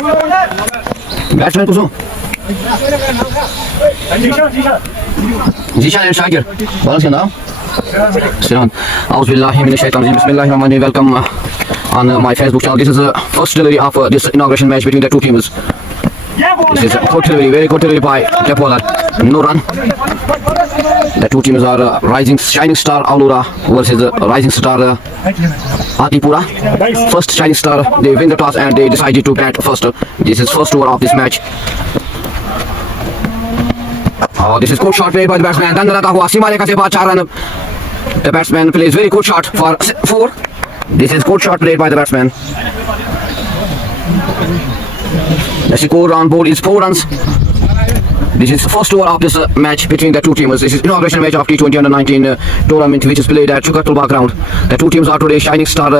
Batsman Kusu. Zishan and Shakir. Balance now. Siran. Auzubillahi minash shaitanir rajim. Bismillahirrahmanirrahim. Welcome on my Facebook channel. This is the first delivery of this inauguration match between the two teams. This is a good delivery, very good delivery by Depolar. No run. The two teams are Rising Shining Star Aulura versus Rising Star Adipura. First Shining Star, they win the toss and they decided to bat first. This is first over of this match. Oh, this is good shot played by the batsman. The batsman plays very good shot for 4. This is good shot played by the batsman. The score on board is 4 runs. This is the first over of this match between the two teams. This is inauguration match of T20 Under-19 tournament which is played at Chukatulba ground. The two teams are today Shining Star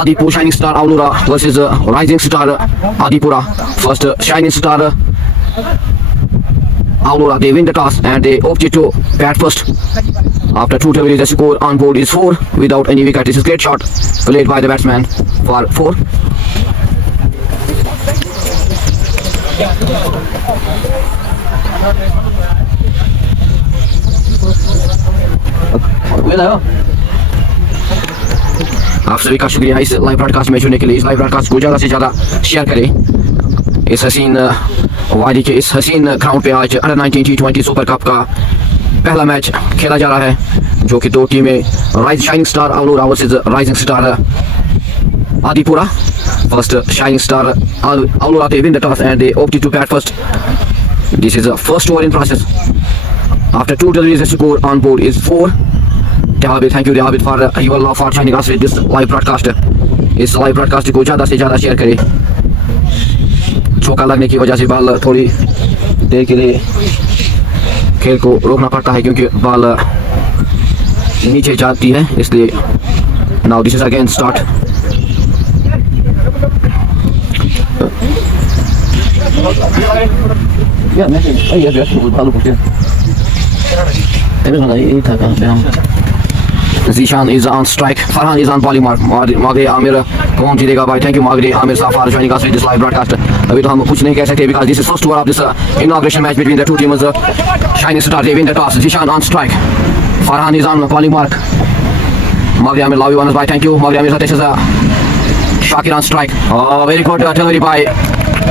Adipur Shining Star Aulura versus Rising Star Adipura. First Shining Star Aulura, they win the toss and they opted to bat first. After 2 deliveries, the score on board is 4 without any wicket. This is great shot played by the batsman for 4. आप सभी का शुक्रिया इस live broadcast में जुड़ने के लिए। इस लाइव ब्रॉडकास्ट को ज़्यादा से ज़्यादा शेयर करें। इस हसीन वादी के इस हसीन ग्राउंड पे आज अंडर-19 T20 सुपर कप का पहला मैच खेला जा रहा है जो कि दो टीमें shining star Aulura versus rising star Adipura. First Shining Star Aulura, they win the toss and they opted to bat first. This is the first over in process. After 2 deliveries, the score on board is 4. Thank you Dehabit for your love for joining us with this live broadcast. इस live broadcast को ज़्यादा से ज़्यादा share करें। चौका लगने की वजह से बॉल थोड़ी देर के लिए खेल को रोकना पड़ता है क्योंकि बॉल नीचे जाती है, इसलिए now this is again start. Zishan is on strike. Farhan is on bowling mark. Magre Amir कौन जीतेगा भाई? Thank you Magre Amir Saf for joining us with this live broadcast. अभी तो हम कुछ नहीं कह सकते because this is first over of this inauguration match between the two teams. Shining Star, they win the toss. Zishan on strike. Farhan is on bowling mark. Magre Amir love you ones by. Thank you Magre Amir. This is Shakir on strike. Oh, very good delivery by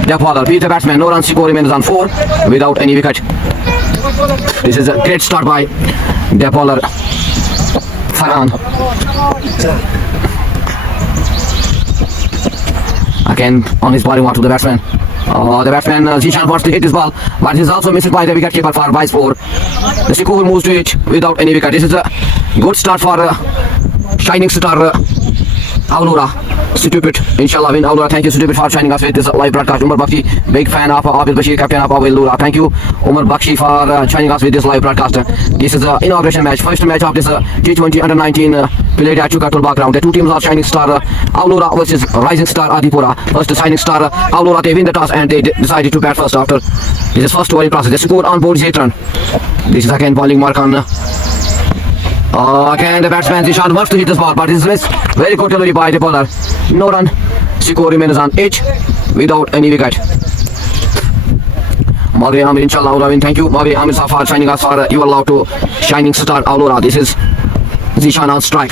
Depolar. Beat the batsman. No runs. Score remains on 4 without any wicket. This is a great start by Depolar. Farhan. Again on his bowling mark to the batsman. The batsman Zishan wants to hit this ball, but is also missed by the wicketkeeper for vice 4. The score moves to it without any wicket. This is a good start for Shining Star Aulura. Stupid, inshallah win Aulura. Thank you Stupid for joining us with this live broadcast. Umar Bakshi, big fan of Abid Bashir, captain of Aulura. Thank you Umar Bakshi for joining us with this live broadcast. This is the inauguration match, first match of this T20 Under-19 played at Chukatulba ground. The two teams are Shining Star Aulura versus Rising Star Adipura. First Shining Star Aulura, they win the toss and they decided to bat first after this is first over in process. The score on board is 8 runs. This is again bowling mark on again the batsman Zishan wants to hit this ball but is missed. Very good delivery by the bowler. No run. Score remains on 8 without any wicket. Magre Amir inshallah Aulura win. Thank you Magre Amir Safar shining us for you allowed to Shining Star Aulura. This is Zishan on strike.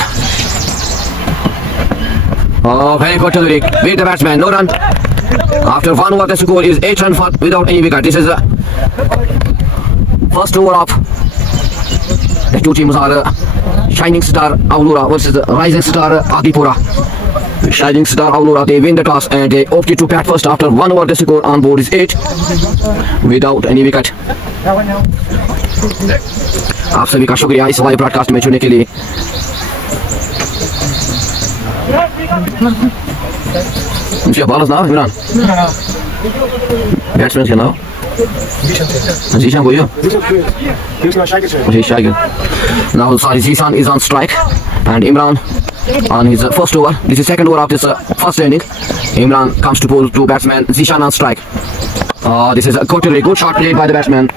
Oh, very good delivery. Beat the batsman. No run. After 1 over the score is 8 runs without any wicket. This is the first over of the two teams are Shining Star Aulura versus Rising Star Adipura. Shining Star Aulura, they win the toss and they opted to bat first after 1 over. The score on board is 8 without any wicket. आप सभी का शुक्रिया इस live broadcast में जुड़ने के लिए। मुझे बॉलर्स ना इमरान बैट्समैन के नाम Zishan go you? Shagir. Now Zishan is on strike and Imran on his first over. This is second over of this first inning. Imran comes to pull to batsman Zishan on strike. This is a good shot played by the batsman,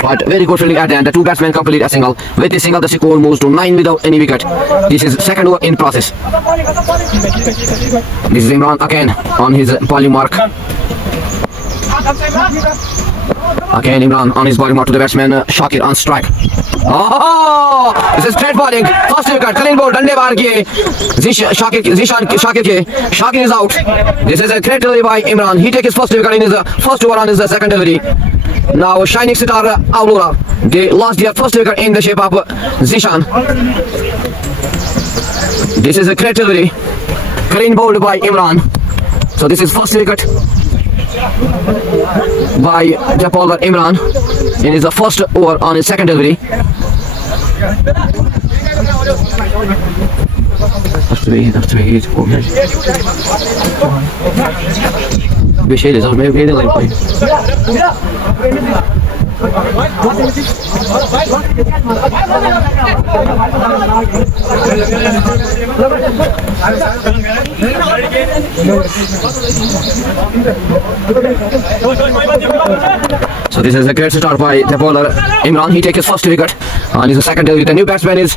but very good fielding at the end. The two batsmen complete a single. With the single, the score moves to 9 without any wicket. This is second over in process. This is Imran again on his bowling mark. Again Imran on his bowling mark to the batsman Shakir on strike. This is straight bowling. First wicket, clean ball, dande baar kiye. Shakir is out. This is a great delivery by Imran. He takes his first wicket in his first over on his second delivery. Now shining star Aulura. They lost their first wicket in the shape of Zishan. This is a great delivery. Clean bowled by Imran. So this is first wicket by the bowler Imran in his first over on his second delivery. So this is a great start by the bowler Imran. He takes his first wicket on his second delivery. The new batsman is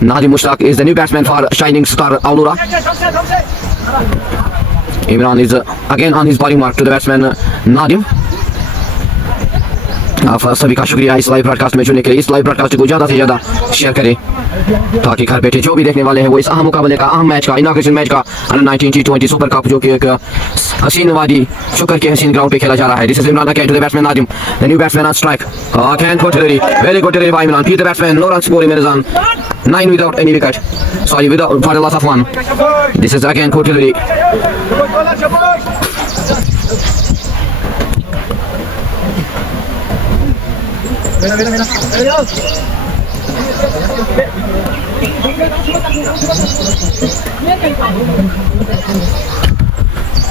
Nadim Mushtaq is the new batsman for shining star Aulura. Imran is again on his bowling mark to the batsman Nadim. आप सभी का शुक्रिया इस live broadcast में जुड़ने के लिए। इस लाइव ब्रॉडकास्ट को ज़्यादा से ज़्यादा शेयर करें ताकि घर बैठे जो भी देखने वाले हैं वो इस अहम मुकाबले का, अहम मैच का, इनॉग्रेशन मैच का अंडर 19 T20 सुपर कप जो कि एक हसीन वादी शुक्र के हसीन ग्राउंड पे खेला जा रहा है। This is Imran again to the batsman Nadeem, the new batsman on strike. Can good delivery, very good delivery by Imran. Beat the batsman, no runs scoring Mirzan, 9 without any wicket. Sorry, without for the loss of 1. This is again good delivery.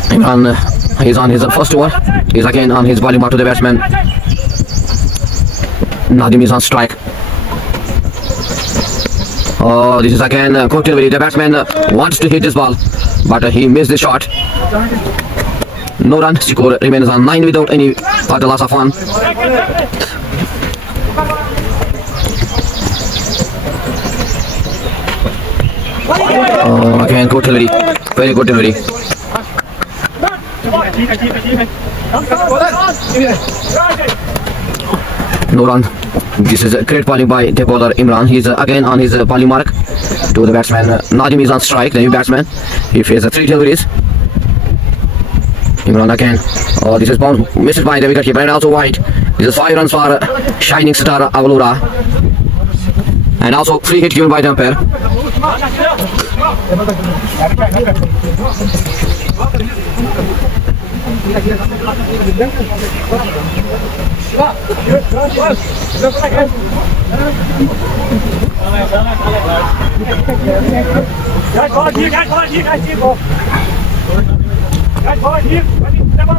Imran, he's on his first over. He's again on his bowling mark to the batsman. Nadim is on strike. This is again good delivery. The batsman wants to hit this ball, but he missed the shot. No run. Score remains on 9 without any for the loss of 1. Again good delivery. Very good delivery. No run. This is a great bowling by the bowler Imran. He's again on his bowling mark to the batsman. Nadim is on strike, the new batsman. He faces 3 deliveries. Imran again. This is bound, missed by the wicketkeeper and also wide. This is 5 runs for shining star Aulura. And also free hit given by the umpire.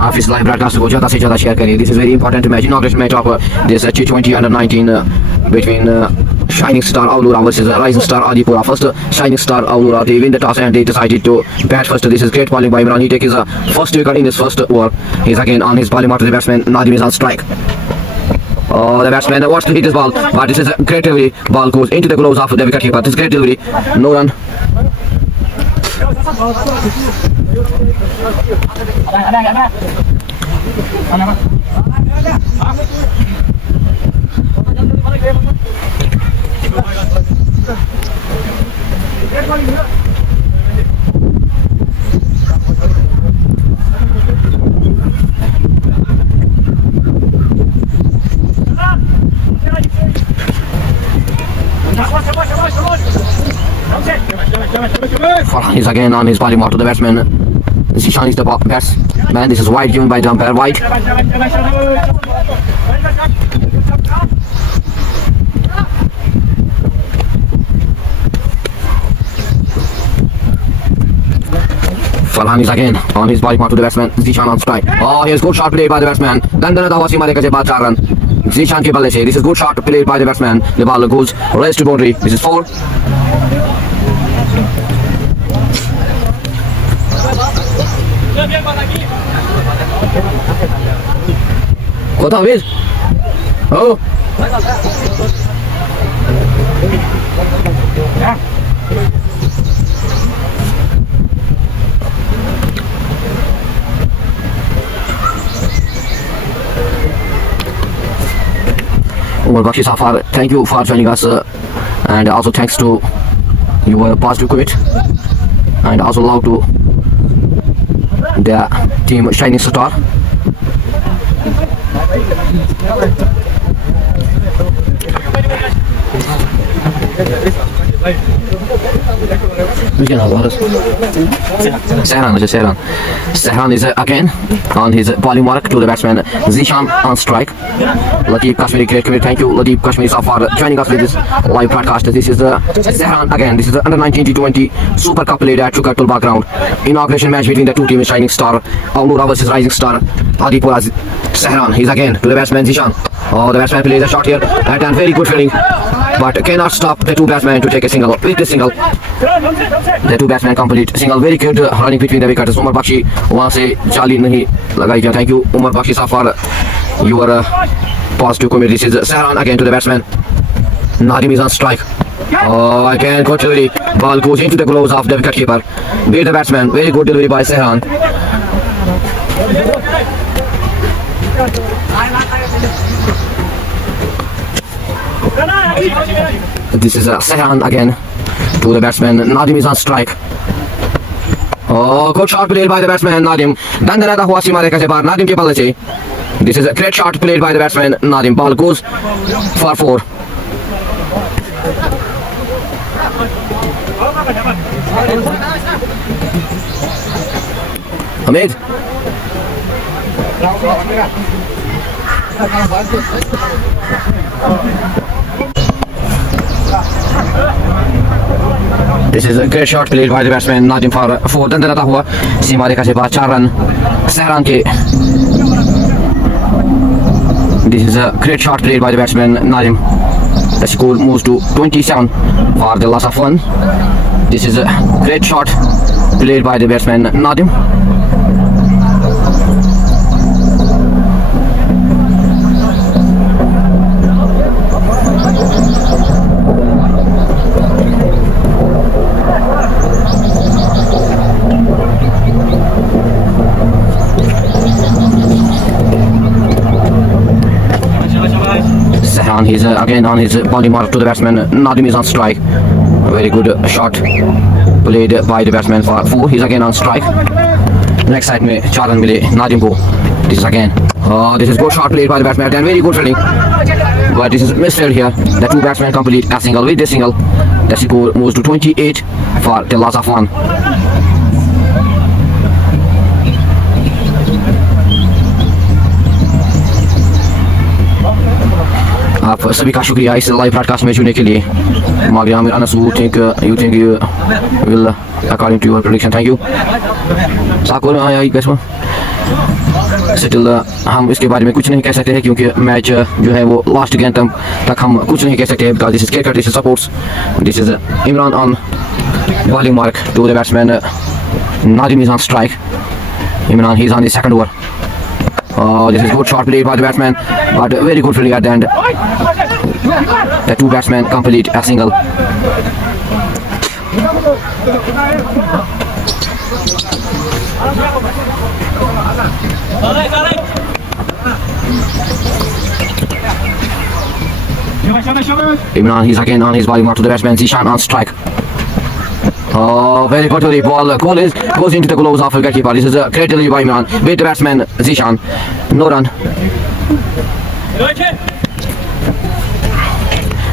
आप इस live broadcast को ज़्यादा से ज़्यादा share करिए। This is very important match, inauguration match of this T20 under 19 between Shining Star Aulura versus Rising Star Adipura. First, Shining Star Aulura, they win the toss and they decided to bat first. This is great bowling by Imran. He takes his first wicket in his first over. He's again on his bowling mark to the batsman. Nadim is on strike. The batsman wants to hit this ball, but this is a great delivery. Ball goes into the gloves of the wicketkeeper. This is great delivery. No run. Farhan is again on his bowling mark to the batsman. Zishan is the batsman. This is wide given by the umpire. Wide. Farhan is again on his bowling mark to the batsman. Zishan on strike. Here's good shot played by the batsman. Dandana Dawasi Mare ke baad 4 run. Zishan ke balle se. This is good shot played by the batsman. The ball goes raised to boundary. This is 4. Kota Hamid. Oh. Umar Bakshi Safar, thank you for joining us, and also thanks to your positive quit, and also love to the team Shining Star. Sehran is again on his bowling mark to the batsman Zishan on strike. Lateef Kashmiri, great commit. Thank you, Lateef Kashmiri, for joining us with this live broadcast. This is Sehran again. This is the under 19 T20 Super Cup played at Chuka Tulba ground. Inauguration match between the two teams, Shining Star Aulura versus Rising Star Adipura. Sehran, he's again to the batsman Zishan. Oh, the batsman plays a shot here and very good fielding, but cannot stop the two batsmen to take a single. With the single, the two batsmen complete single. Very good running between the wickets. Umar Bakshi वहाँ से जाली नहीं लगाई गया. Thank you, Umar Bakshi साहब, for your positive comment. This is Sehran again to the batsman. Nadim is on strike. Oh, again good delivery. Ball goes into the gloves of the wicketkeeper. Beat the batsman. Very good delivery by Sehran. This is Sehran again to the batsman. Nadim is on strike. Oh, good shot played by the batsman Nadim. Dandanada हुआ सीमा रेखा से बाहर नादिम के बल्ले से. This is a great shot played by the batsman Nadim. Ball goes for 4. Hamid. This is a great shot played by the batsman Nadim for 4. दंदनाता हुआ सीमा रेखा से बाहर 4 रन सहरान के. This is a great shot played by the batsman Nadim. The score moves to 27 for the loss of 1. This is a great shot played by the batsman Nadim. Sehran, he's again on his bowling mark to the batsman. Nadim is on strike. Very good shot played by the batsman for 4. He's again on strike. Next side में 4 run मिले Nadim को. This is again. This is good shot played by the batsman and very good fielding. But this is misfield here. The two batsmen complete a single. With this single, the score moves to 28 for the loss of 1. आप सभी का शुक्रिया इस live broadcast में जुड़ने के लिए. Magriamir Anas, you think you will according to your prediction. Thank you. Sakore आया ही कैसे? Still हम इसके बारे में कुछ नहीं कह सकते हैं क्योंकि मैच जो है वो लास्ट गेंद तक हम कुछ नहीं कह सकते because this is cricket, this is supports. This is Imran on bowling mark to the batsman. Nadim is on strike. Imran, he's on the second over. This is good shot played by the batsman, but very good fielding at the end. The two batsmen complete a single. Imran, he's again on his bowling mark to the batsman Zishan on strike. Very good to the ball. Goes into the gloves of the wicketkeeper. This is a great delivery by Imran. Beat the batsman Zishan. No run.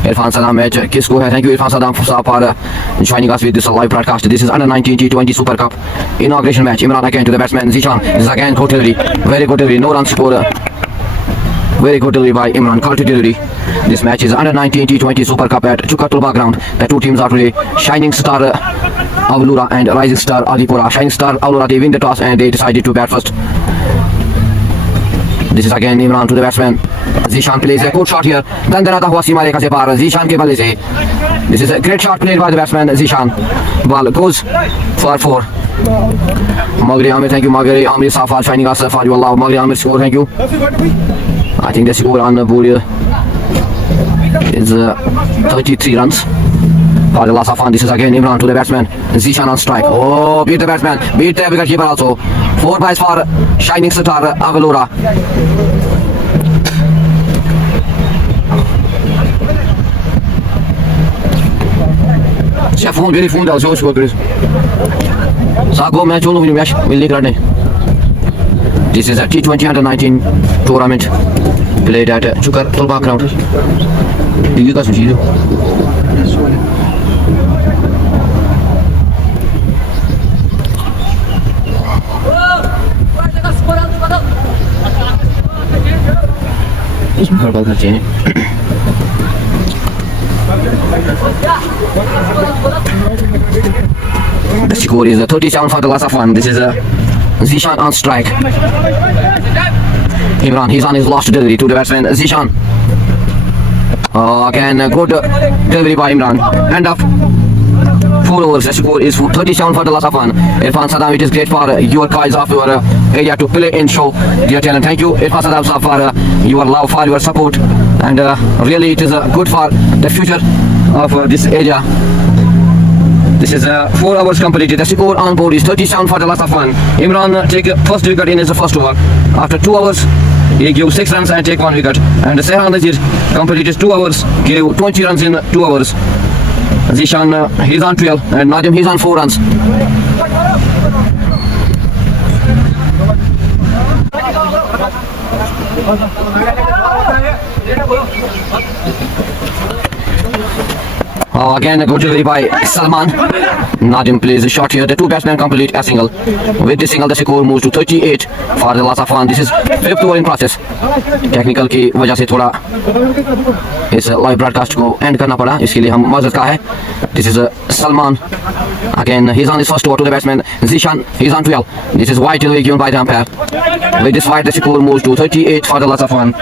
Irfan Saddam match किसको है? Thank you Irfan Saddam for joining us with this live broadcast. This is under 19 T20 Super Cup inauguration match. Imran again to the batsman Zishan. This is again good delivery. Very good delivery. No run score. Very good delivery by Imran. Quality delivery. This match is under 19 T20 Super Cup at Chuka Tulba ground. The two teams are today Shining Star Aulura and Rising Star Adipura. Shining Star Aulura, they win the toss and they decided to bat first. This is again Imran to the batsman. Zishan plays a good shot here. दंदनाता हुआ सीमा रेखा से पार Zishan के बल्ले से. This is a great shot played by the batsman Zishan. Ball goes for 4. Magri Amir, thank you. Magri Amir Safar shining us for your love. Magri Amir score, thank you. I think the score on the board is 33 runs. For the last of fun, this is again Imran to the batsman. Zishan on strike. Oh, beat the batsman. Beat the wicket keeper also. 4 byes for shining star Avalora. Phone very phone also score please. Sago match all match will leak right. This is a T20 under-19 tournament played at Chukar Tulba ground. Do you guys see it? इसमें हर बात करते हैं The score is 37 for the last of one. This is Zishan on strike. Imran, he's on his last delivery to the batsman Zishan. Again, good delivery by Imran. End of 4 overs. The score is 37 for the last of one. Irfan Saddam, it is great for your guys of your area to play and show their talent. Thank you, Irfan Saddam, for your love, for your support, and really it is good for the future of this area. This is 4 hours completed. The score on board is 37 for the last of one. Imran take first wicket in his first over. After 2 hours, he gave 6 runs and take 1 wicket. And Sehran Nazir completed 2 hours, gave 20 runs in 2 hours. Zishan, he's on 12, and Nadim, he's on 4 runs. Again, a good delivery by Salman. Nadim plays a shot here. The 2 batsmen complete a single. With the single, the score moves to 38 for the last of one. This is 5th over in process. Technical की वजह से थोड़ा इस live broadcast को end करना पड़ा. इसके लिए हम मज़द का है. This is Salman. Again, he's on his first over to the batsman Zishan. He's on 12. This is wide delivery given by the umpire. With this wide, the score moves to 38 for the last of one.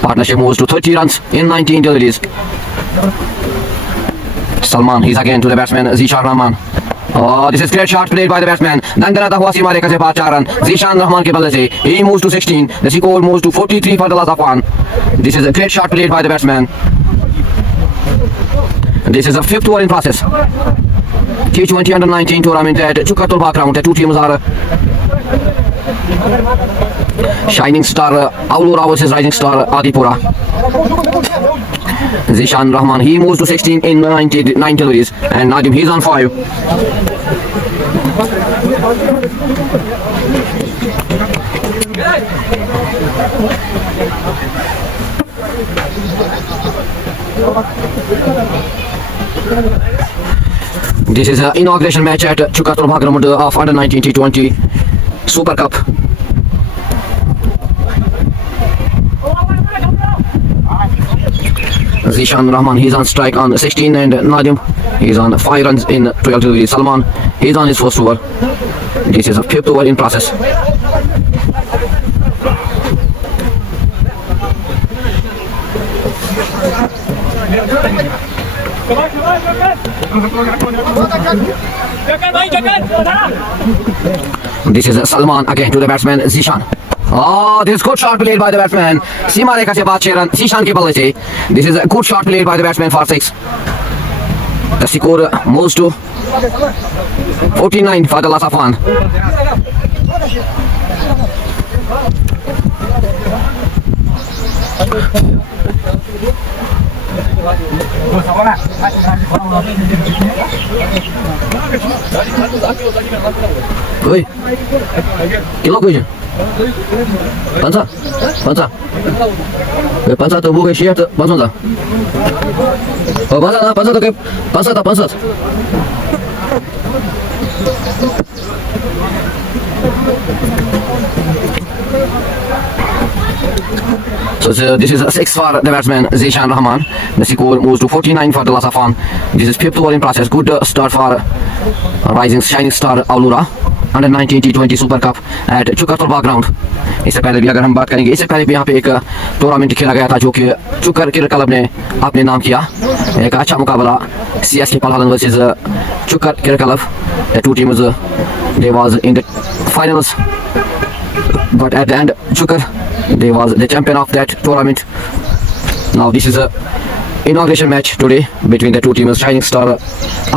Partnership moves to 30 runs in 19 deliveries. Salman, he's again to the batsman Zishan Rahman. Oh, this is great shot played by the batsman. Dangarata हुआ सीमा रेखा से पार 4 run. Zishan Rahman के बल्ले से he moves to 16. The score moves to 43 for the last of one. This is a great shot played by the batsman. This is a 5th over in process. T20 under-19 tournament at Chukatulba ground. The 2 teams are Shining Star Aurora versus Rising Star Adipura. Zishan Rahman, he moves to 16 in 99 deliveries, and Nadim, he's on 5. This is an inauguration match at Chukatulba ground of under-19 T20 Super Cup. Zishan Rahman, he's on strike on 16, and Nadim, he's on 5 runs in 12 deliveries. Salman, he's on his first over. This is a 5th over in process. This is Salman again to the batsman Zishan. Oh, this is good shot played by the batsman. Seema Rekha se baat 6 run. Zishan ke balle se. This is a good shot played by the batsman for 6. The score moves to 49 for the last of one. Oi, kilo kuja. Pansa, pansa. Pansa tu bukan siapa tu, pansa tu. Oh, pansa tu ke, pansa tu, pansa. So this is a 6 for the batsman Zishan Rahman. The score moves to 49 for the Lhasa Fan. This is 5th over in process. Good start for rising shining star Aulura. Under 19 T20 super cup at Chukar Talba ground. इससे पहले भी अगर हम बात करेंगे, इससे पहले भी यहाँ पे एक टूर्नामेंट खेला गया था जो कि चुकर क्रिकेट क्लब ने अपने नाम किया। एक अच्छा मुकाबला CSK Palhalan versus Chukar cricket club. The two teams they was in the finals, but at the end Chukar they was the champion of that tournament. Now this is a inauguration match today between the two teams, Shining Star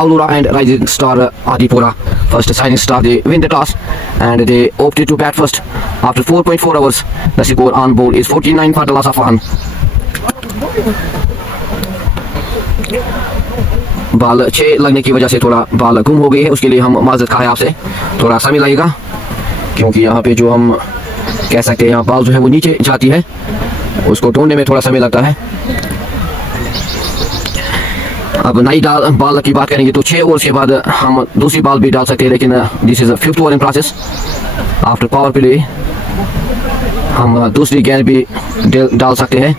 Aulura and Rising Star Adipura. First Shining Star they win the toss and they opted to bat first after 4.4 hours. The score on board is 49 for the Lhasa Fan. बाल 6 लगने की वजह से थोड़ा बाल गुम हो गई है, उसके लिए हम माजरत खाएं आपसे। थोड़ा समय लगेगा क्योंकि यहाँ पे जो हम कह सकते हैं यहाँ बाल जो है वो नीचे जाती है, उसको ढूंढने में थोड़ा समय लगता है। अब नई बाल की बात करेंगे तो 6 ओवर के बाद हम दूसरी बाल भी डाल सकते हैं, लेकिन this is 5th over in process. After power play हम दूसरी गेंद भी डाल सकते हैं,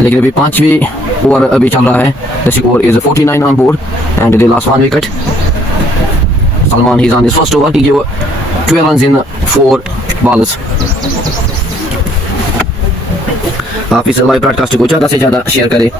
लेकिन अभी 5वीं ओवर अभी चल रहा है। The score is 49 on board and they lost 1 wicket. Salman he's on his first over. He gave 12 runs in 4 balls. आप इस लाइव ब्रॉडकास्ट को ज़्यादा से ज़्यादा शेयर करें।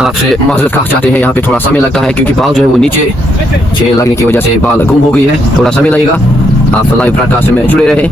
आपसे माजरत खा चाहते हैं, यहाँ पे थोड़ा समय लगता है क्योंकि बाल जो है वो नीचे 6 लगने की वजह से बाल गुम हो गई है, थोड़ा समय लगेगा। आप लाइव ब्रॉडकास्ट में जुड़े रहे।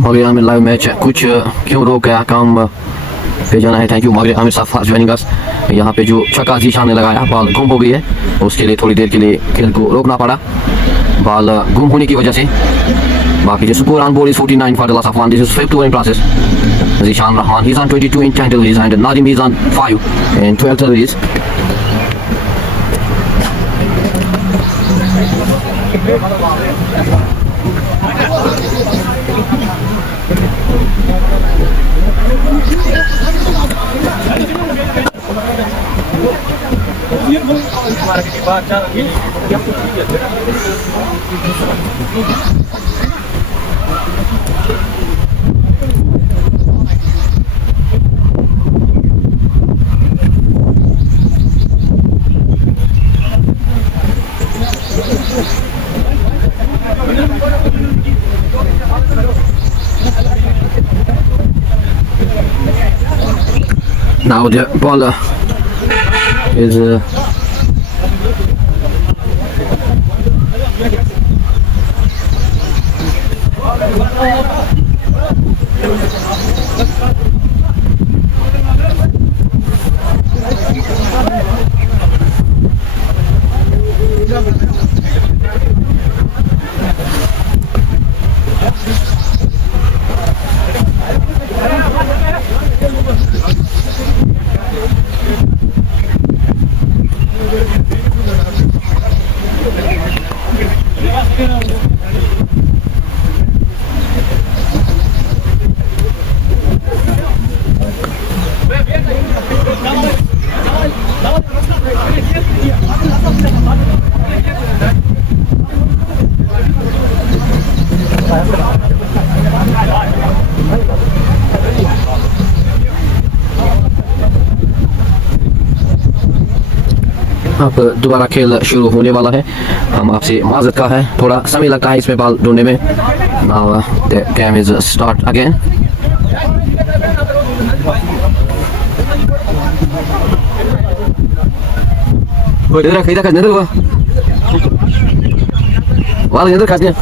मगर आमिर लाइव मैच कुछ क्यों रोक गया, काम पे जाना है। थैंक यू मगर आमिर साहब फॉर ज्वाइनिंग अस। यहाँ पे जो छक्का जीशान ने लगाया, बॉल गुम हो गई है, उसके लिए थोड़ी देर के लिए खेल को रोकना पड़ा बॉल गुम होने की वजह से। बाकी जो score on board is 49 for the Lhasa Fan. This is 5th over in process. Zishan Rahman he's on 22 in 10 deliveries and Nadim he's on 5 in 12 deliveries. Now the ball is अब दोबारा खेल शुरू होने वाला है। हम आपसे माजरत का है, थोड़ा समय लगता है इसमें बॉल ढूंढने में। Now the game is start again. इधर खा हुआ वाला इधर खाते हैं।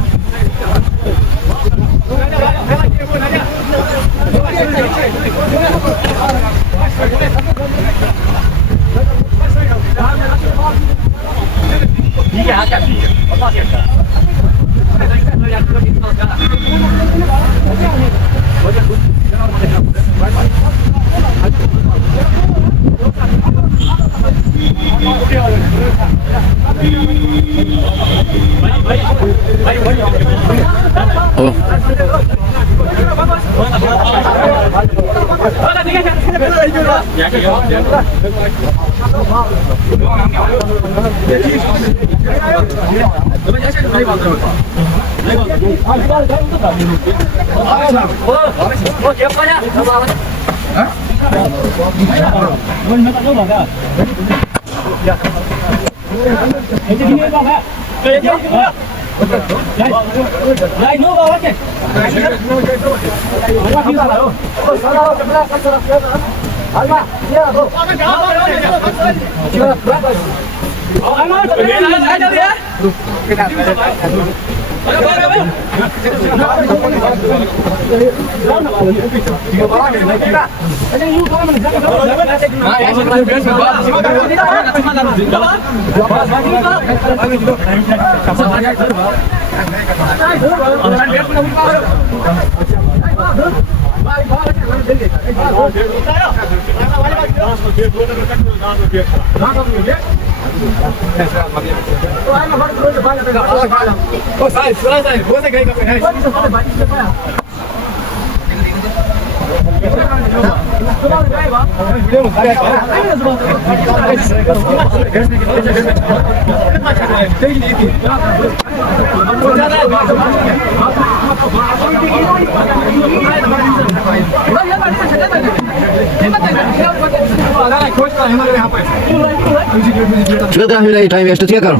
टाइम वेस्ट क्या करो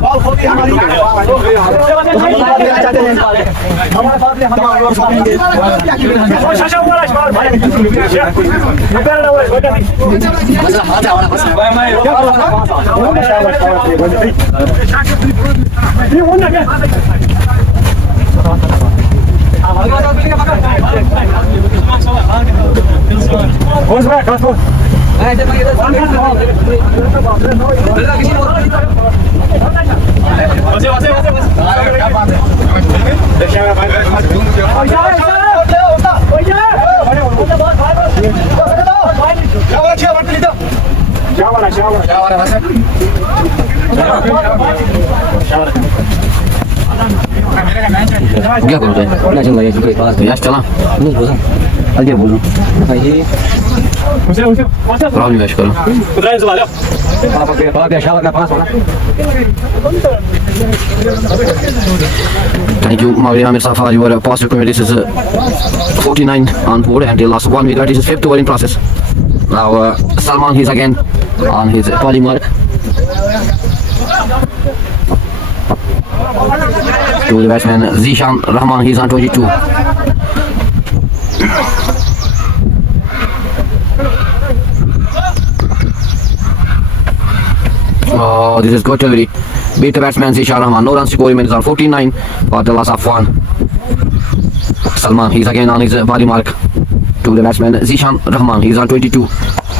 बॉल खोती है हमारी चाहते हैं हमारे साथ हम क्या करूँ क्या चल रहा है कोई बात यार चला नहीं बोल आगे बोलो भाई प्रॉब्लम है करो Thank you, Maria Amir Safar. You are a positive committee. This is 49 on board, and the last 1 meter. This is 5th over in process. Now Salman, he's again on his poly mark. To the batsman Zishan Rahman, he's on 22. Oh, this is good delivery. Beat the batsman Zishan Rahman. No runs to score. Remains on 49 for the loss of 1. Salman, he's again on his body mark. To the batsman Zishan Rahman, he's on 22.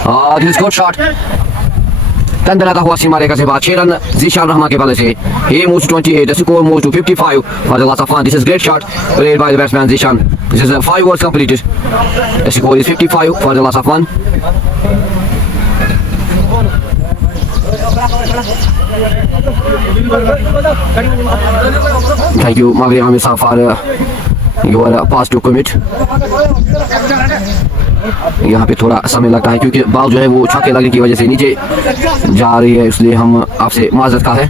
Oh, this is good shot. Tandalata हुआ सीमा रेखा से बाद 6 run Zeeshan Rahman के बल्ले से. He moves to 28. The score moves to 55 for the loss of 1. This is great shot played by the batsman Zishan. This is 5 overs completed. The score is 55 for the loss of 1. Thank you, Maria Amir Safar. You are past to commit. यहाँ पे थोड़ा समय लगता है क्योंकि ball जो है वो छक्के लगने की वजह से नीचे जा रही है, इसलिए हम आपसे माजरत का है.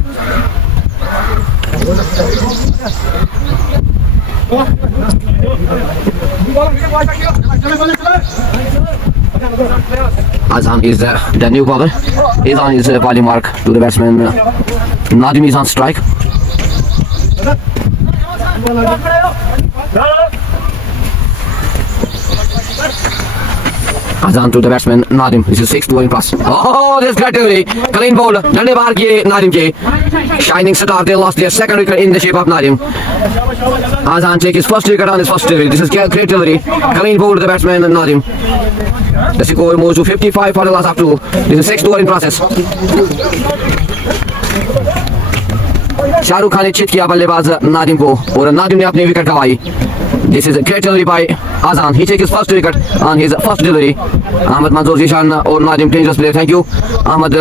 Azam is the new bowler. He's on his volley mark to the batsman. Nadim is on strike. Azan to the batsman Nadim. This is 6th over in plus. Oh, this great delivery. Clean ball. Dande baar kiye Nadim ke. Shining star. They lost their second wicket in the shape of Nadim. Azan take his first wicket on his first delivery. This is great delivery. Clean ball to the batsman Nadim. The score moves to 55 for the loss of 2. This is 6th over in process. Shahrukh Khan ने चित किया बल्लेबाज नादिम को और नादिम ने अपनी wicket गंवाई. This is a great delivery by Azan. He takes his first wicket on his first delivery. Ahmed Manzoor Zishan or Nadim dangerous player. Thank you, Ahmed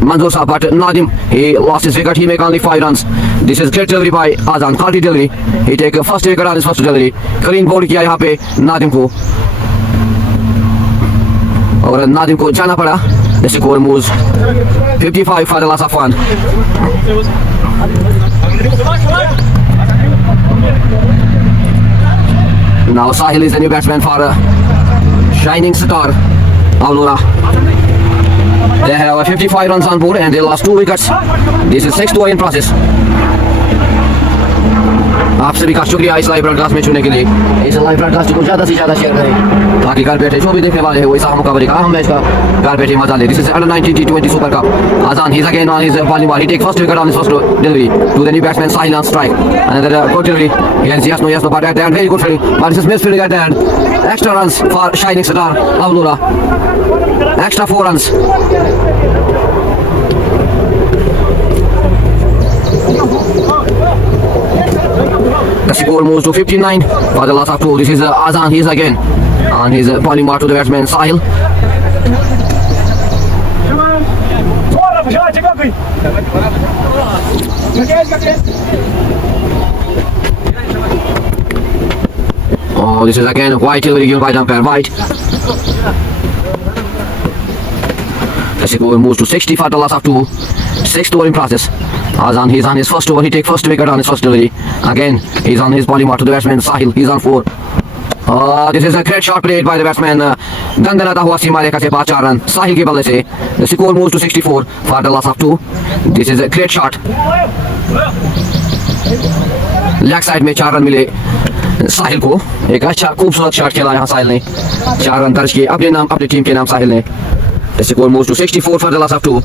Manzoor Saab. But Nadim, he lost his wicket. He make only 5 runs. This is great delivery by Azan. Quality delivery. He take a first wicket on his first delivery. Clean ball किया यहाँ पे नादिम को और नादिम को जाना पड़ा. The score moves 55 for the loss of 1. Now Sahil is the new batsman for Shining Star Aulora. They have 55 runs on board and they lost 2 wickets. This is 6th over in process. आप सभी का शुक्रिया इस live broadcast में चुनने के लिए. इस लाइव ब्रॉडकास्ट को ज़्यादा से ज़्यादा शेयर करें ताकि घर बैठे जो भी देखने वाले हैं वो इस मुकाबले का अहम मैच का घर बैठे मजा ले. This is under 19 T20 Super Cup. Azan, he's again on his bowling ball. He takes first wicket on his first delivery to the new batsman Sahil on strike. Another good delivery. Yes, no, but at the end very good fielding. But this is misfielding at the end. Extra runs for Shining Star Aulora. Extra 4 runs. The score moves to 59 for the loss of 2. This is Azan. He is again on his bowling mark to the batsman Sahil. Oh, this is again White delivery given by the umpire. White. The score moves to 60 for the loss of 2. 6th over in process. Azan, he's on his first over. He takes first wicket on his first delivery. Again, he's on his bowling mark to the batsman Sahil. He's on 4. This is a great shot played by the batsman. दंदनाता हुआ सीमा रेखा से 5 run साहिल के बल्ले से. The score moves to 64 for the loss of 2. This is a great shot. Leg side में 4 run मिले साहिल को. एक अच्छा खूबसूरत शॉट खेला यहाँ साहिल ने. 4 रन दर्ज किए अपने नाम अपनी टीम के नाम साहिल ने. The score moves to 64 for the loss of 2.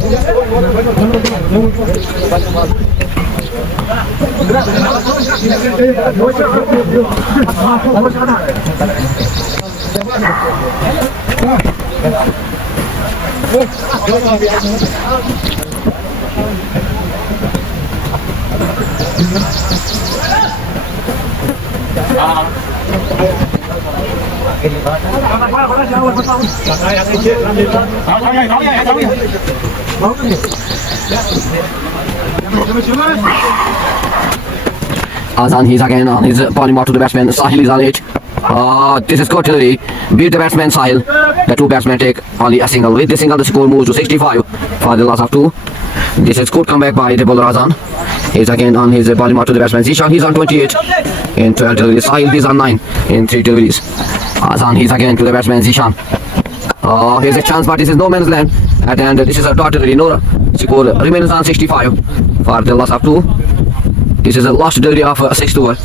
Azan, he's again on his bowling mark to the batsman. Sahil is on it. This is good delivery. Beat the batsman Sahil. The two batsmen take only a single. With the single, the score moves to 65 for the loss of 2. This is good comeback by the bowler Azan. He's again on his bowling mark to the batsman Zishan. He's on 28 in 12 deliveries. Sahil is on 9 in 3 deliveries. Azan, he's again to the batsman Zishan. Here's a chance, but this is no man's land. At the end, this is a dot delivery. No score remains on 65 for the loss of 2. This is a last delivery of 6th over.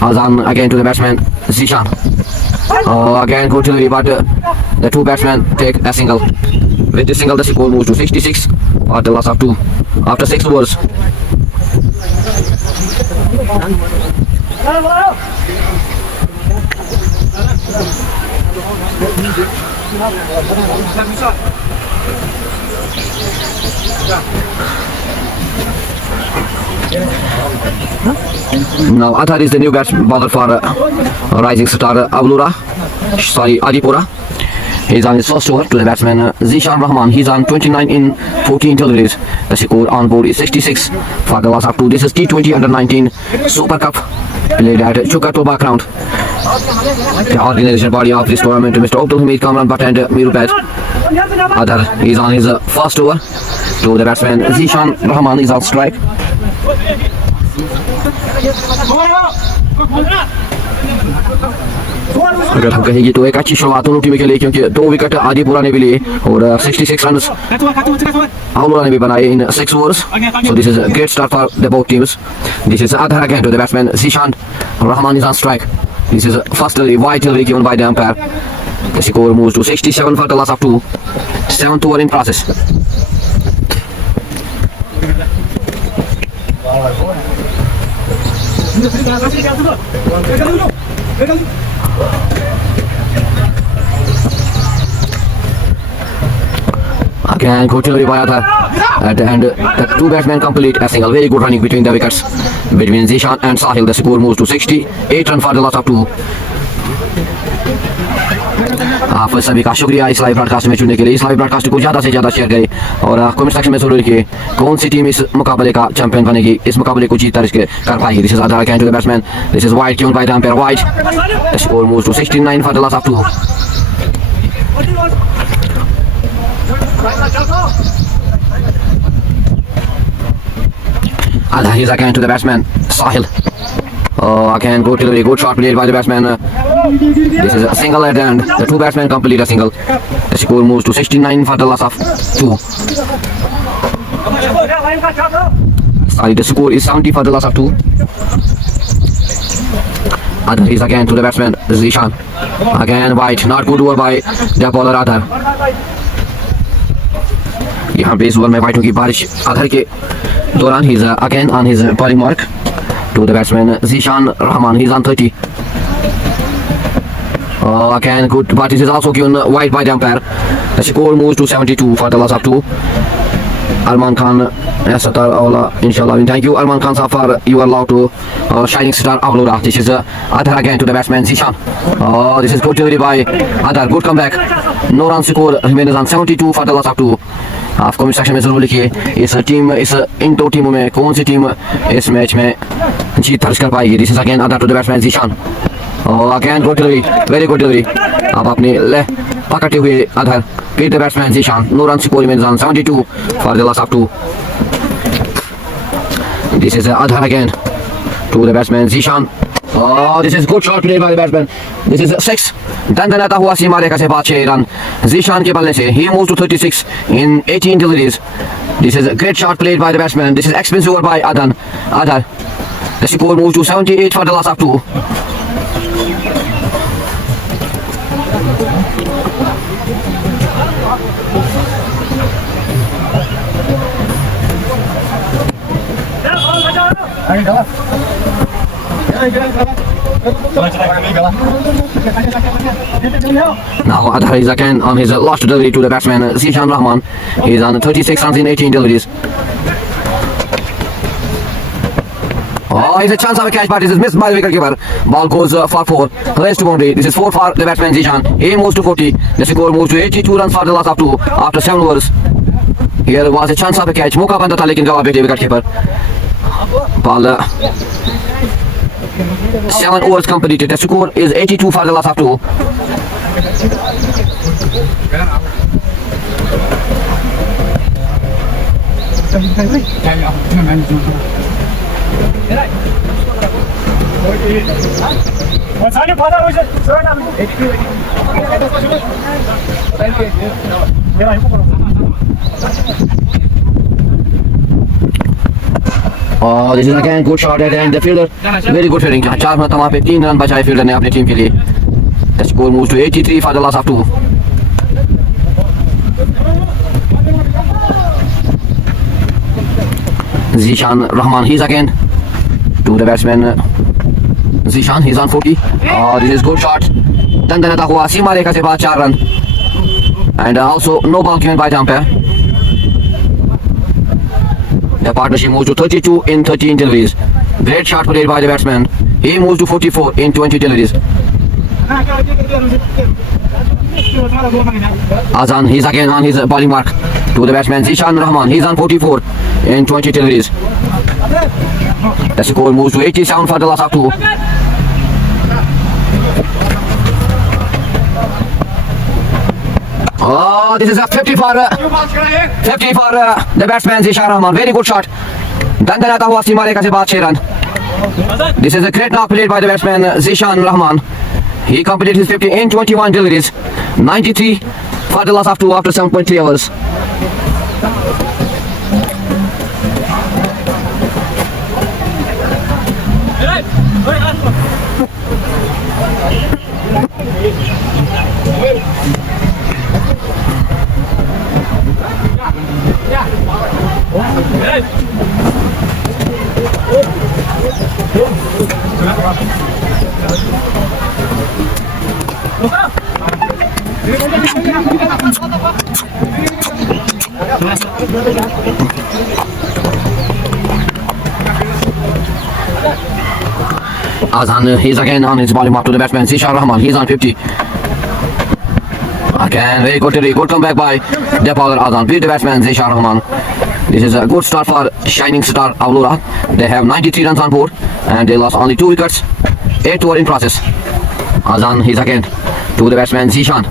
Azan again to the batsman Zishan. Again good delivery, but the two batsmen take a single. With the single, the score moves to 66 for the loss of 2 after 6 overs. Now Athar is the new bowler for rising star Adipura. He's on his first over to the batsman Zishan Rahman. He's on 29 in 14 deliveries. The score on board is 66 for the loss of 2. This is T20 Under-19 Super Cup played at Chukatoba ground. The organization body of this tournament, Mr. Abdul Hamid Kamran Bhatt and Mirupet. Adhar is on his first over to the batsman Zishan Rahman is on strike. अगर हम कहेंगे तो एक अच्छी शुरुआत दोनों टीमों के लिए, क्योंकि 2 विकेट आदिपुरा ने भी लिए और 66 रन आलूरा ने भी बनाए in 6 overs. So this is a great start for the both teams. This is Adhar again to the batsman Zishan Rahman is on strike. This is first wide delivery given by the umpire. The score moves to 67 for the loss of 2. 7th over in process. Again, good delivery by Adhar. At the end, the two batsmen complete a single. Very good running between the wickets between Zishan and Sahil. The score moves to 68 run for the loss of 2. आप सभी का शुक्रिया इस live broadcast में जुड़ने के लिए. इस लाइव ब्रॉडकास्ट को ज़्यादा से ज़्यादा शेयर करें और कमेंट सेक्शन में जरूर लिखिए कौन सी टीम इस मुकाबले का चैंपियन बनेगी, इस मुकाबले को जीत दर्ज कर पाएगी. This is Adhar again to the batsman. This is wide given by the umpire. Wide. The score moves to 69 for the loss of 2. Adhar is again to the batsman Sahil. Again good delivery, good shot played by the batsman. This is a single at the end. The two batsmen complete a single. The score moves to 69 for the loss of 2. Sorry, the score is 70 for the loss of 2. Adhar is again to the batsman Zishan. Again wide, not good over by the bowler Adhar. यहाँ पे इस over में वाइटों की बारिश Adhar के दौरान he's again on his bowling mark to the batsman Zishan Rahman. He's on 30. Again good, but this is also given wide by the umpire. The score moves to 72 for the loss of 2. Arman Khan, inshallah. Thank you Arman Khan for your love to shining star Aulura. This is Adhar again to the batsman Zishan. This is good delivery by Adhar. Good comeback. No run score remains on 72 for the loss of 2. आप comment section में जरूर लिखिए इस इन दो टीमों में कौन सी team इस मैच में जीत दर्ज कर पाएगी. This is again Adhar to the batsman Zishan. Again good delivery, very good delivery. अब अपने ले पकड़ते हुए Adhar beat the batsman Zishan. No run score remains on 72 for the loss of 2. This is Adhar again to the batsman Zishan. Oh, this is good shot played by the batsman. This is 6. दंदनाता हुआ सीमा रेखा से बाद 6 run Zeeshan के बल्ले से. He moves to 36 in 18 deliveries. This is a great shot played by the batsman. This is expensive over by Adhan. Adhar. The score moves to 78 for the loss of 2. आगे गला Now Adhar is again on his last delivery to the batsman Zishan Rahman. He is on 36 runs in 18 deliveries. Oh, he's a chance of a catch, but this is missed by the wicketkeeper. Ball goes for 4. Race to boundary. This is 4 for the batsman Zishan. He moves to 40. The score moves to 82 runs for the loss of 2 after 7 overs. Here was a chance of a catch. Mauka banda tha lekin gawa bete wicketkeeper. Ball 7 overs completed. The score is 82 for the loss of 2. Oh, this is again good shot at and the fielder very good fielding. 4 मतलब वहाँ पे 3 run बचाए fielder ने अपनी team के लिए. The score moves to 83 for the loss of 2. Zishan Rahman, he's again to the batsman Zishan. He's on 40. Oh, this is good shot. दंदनाता हुआ सीमा रेखा से बाद 4 run and also no ball given by the umpire. The partnership moves to 32 in 13 deliveries. Great shot played by the batsman. He moves to 44 in 20 deliveries. Azan, he's again on his bowling mark to the batsman Zishan Rahman. He's on 44 in 20 deliveries. The score moves to 87 for the loss of 2. Oh, this is a 50 for the batsman Zishan Rahman. Very good shot. दंदनाता हुआ सीमा रेखा से बाद 6 run. This is a great knock played by the batsman Zishan Rahman. He completed his 50 in 21 deliveries. 93 for the loss of 2 after 7.3 overs. Azan, he's again on his bowling mark to the batsman Zishan Rahman. He's on 50. Again, very good comeback by the bowler Azan. Beat the batsman Zishan Rahman. This is a good start for Shining Star Aurora. They have 93 runs on board and they lost only 2 wickets. 8 were in process. Azan, he's again to the batsman Zishan.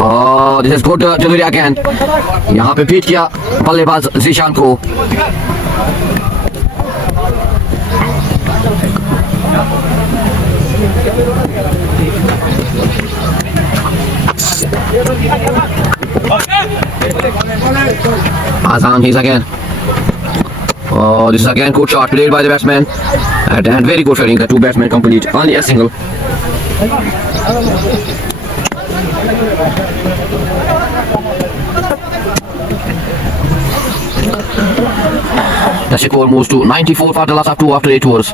Oh, this is good delivery again. यहाँ पे beat किया बल्लेबाज Zishan को. Azan, he's again. Oh, this is again good shot played by the batsman and very good fielding. The 2 batsmen complete only a single. The score moves to 94 for the loss of 2 after 8 overs.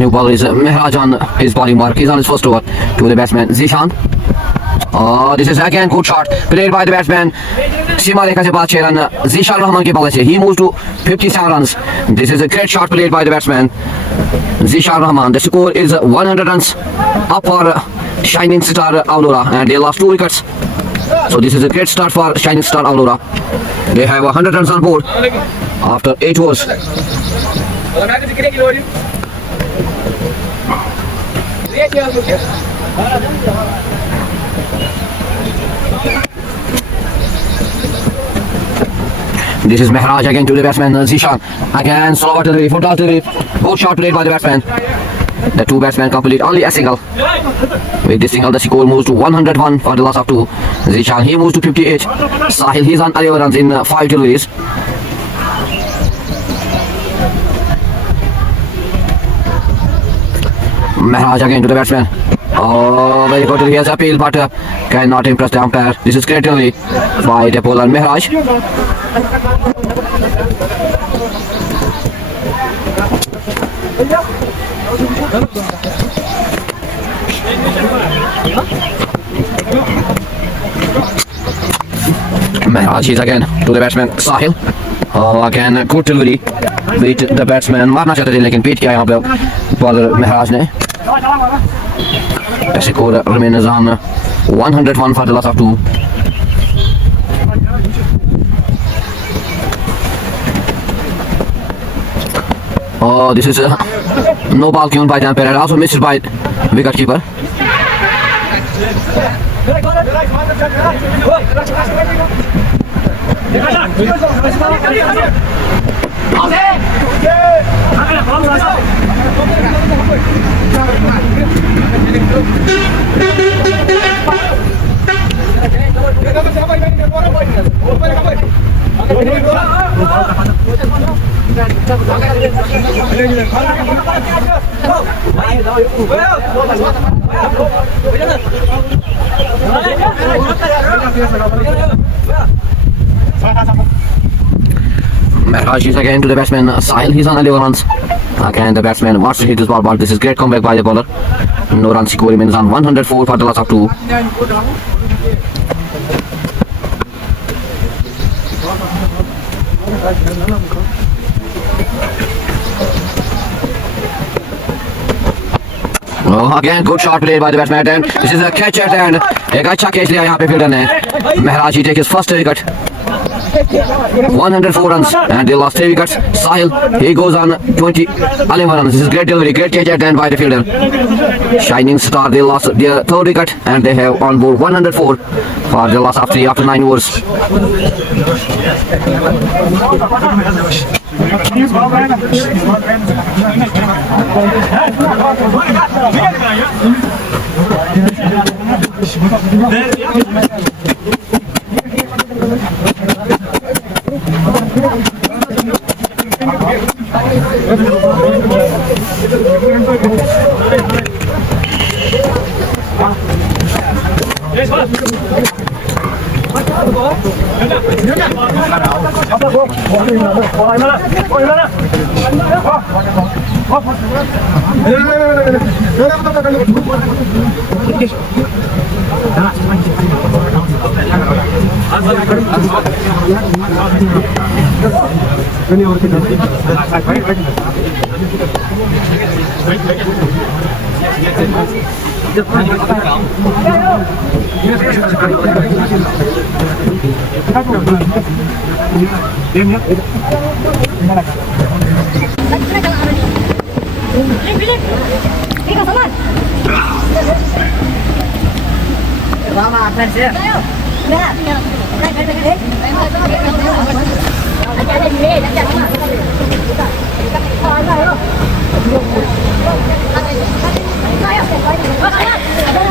new ball is Mehraj on his bowling mark. He's on his first over to the batsman Zishan. Oh, this is again good shot played by the batsman. Sima Rekha se baat 6 run. Zishan Rahman ke ball se he moves to 57 runs. This is a great shot played by the batsman Zishan Rahman. The score is 100 runs up for Shining Star Aurora, and they lost 2 wickets. So this is a great start for Shining Star Aurora. They have 100 runs on board after 8 overs. This is Mehraj again to the batsman Zishan. Again slower to the foot to the good shot played by the batsman. The 2 batsmen complete only a single. With this single, the score moves to 101 for the loss of 2. Zishan, he moves to 58. Sahil, he's on 11 runs in 5 deliveries. Mehraj again to the batsman. Oh, very good. He has appeal, but cannot impress the umpire. This is great delivery by the bowler Mehraj. Mehraj is again to the batsman Sahil. Oh, again good delivery with the batsman. मारना चाहते थे लेकिन पीट किया यहाँ पे bowler Mehraj ने. The score remains on 101 for the loss of 2. Oh, this is no ball given by the umpire, also missed by wicket keeper. Mehraj is again to the batsman Sahil. He's on 11 runs. Again the batsman wants to hit this ball, but this is great comeback by the bowler. No runs, score remains on 104 for the loss of 2. Oh, again good shot played by the batsman, and this is a catch at hand. एक अच्छा catch लिया यहाँ पे fielder ने. Mehraj he takes his first wicket. 104 runs and they lost 3 wickets. Sahil, he goes on 11 runs. This is great delivery, great catch at hand by the fielder. Shining Star, they lost their 3rd wicket and they have on board 104 for the loss of 3 after 9 overs.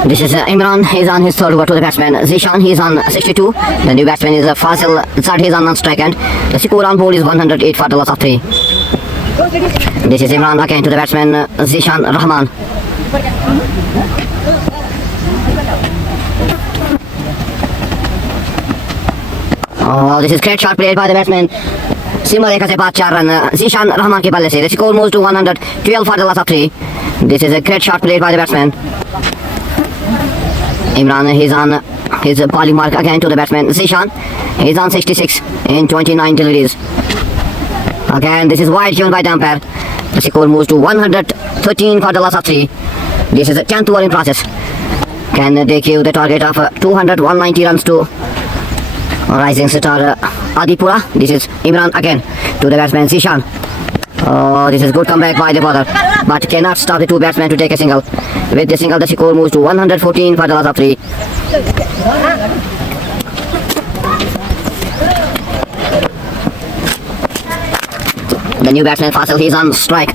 This is Imran, he's on his 3rd over to the batsman Zishan, he's on 62. The new batsman is Fazil Zad, he's on non-strike end. The score on board is 108 for the loss of 3. This is Imran again to the batsman Zishan Rahman. Oh, this is great shot played by the batsman Simba Rekha se 4 run. Zishan Rahman ke balle se. The score moves to 112 for the loss of 3. This is a great shot played by the batsman. Imran, he's on his bowling mark again to the batsman. Zishan, he's on 66 in 29 deliveries. Again, this is wide given by the umpire. The score moves to 113 for the loss of 3. This is a 10th over in process. Can they give the target of 190 runs to rising star Adipura? This is Imran again to the batsman Zishan. Oh, this is good comeback by the bowler, but cannot stop the two batsmen to take a single. With the single, the score moves to 114 for the loss of 3. The new batsman Fasil, he's on strike.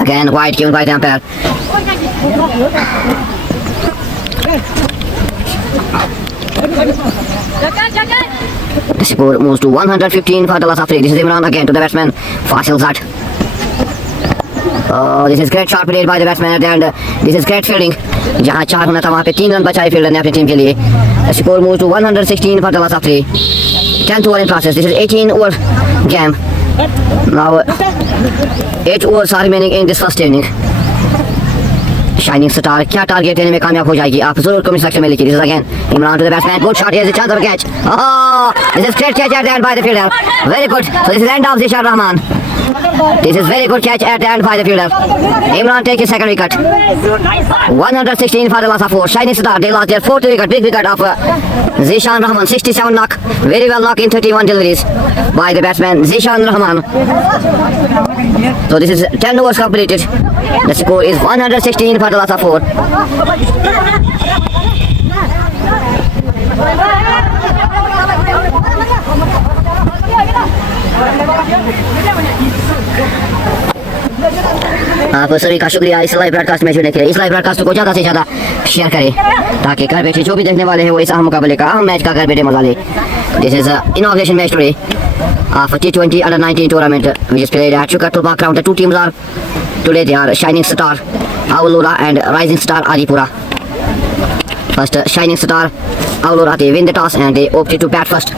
Again, wide given by the umpire. The score moves to 115 for the loss of 3. This is Imran again to the batsman Fasil Zat. Oh, this is great shot played by the batsman at the end. This is great fielding. जहाँ 4 होना था वहाँ पे 3 run बचाए fielder ने अपनी team के लिए. The score moves to 116 for the loss of 3. 10th over in process. This is 18 over game. Now 8 overs are remaining in this first inning. Shining star क्या टारगेट देने में कामयाब हो जाएगी आप जरूर कमेंट सेक्शन में लिखिए. This is again Imran to the batsman. Good shot. Here's a chance of a catch. Oh, this is great catch at the end by the fielder. Very good. So this is end of Zishan Rahman. This is very good catch at the end by the fielder. Imran takes his second wicket. 116 for the loss of 4. Shining star, they lost their 4th wicket. Big wicket of Zishan Rahman. 67 knock. Very well knocked in 31 deliveries by the batsman Zishan Rahman. So this is 10 overs completed. The score is 116 for the loss of 4. आप सभी का शुक्रिया इस live broadcast में जुड़ने के लिए. इस लाइव ब्रॉडकास्ट को ज़्यादा से ज़्यादा शेयर करें ताकि घर बैठे जो भी देखने वाले हैं वो इस अहम मुकाबले का अहम मैच का घर बैठे मजा ले. This is inauguration match today of T20 under 19 tournament which is played at Chukatul Park ground. The two teams are today, they are Shining Star Aulura and Rising Star Adipura. First Shining Star Aulura, they win the toss and they opted to bat first.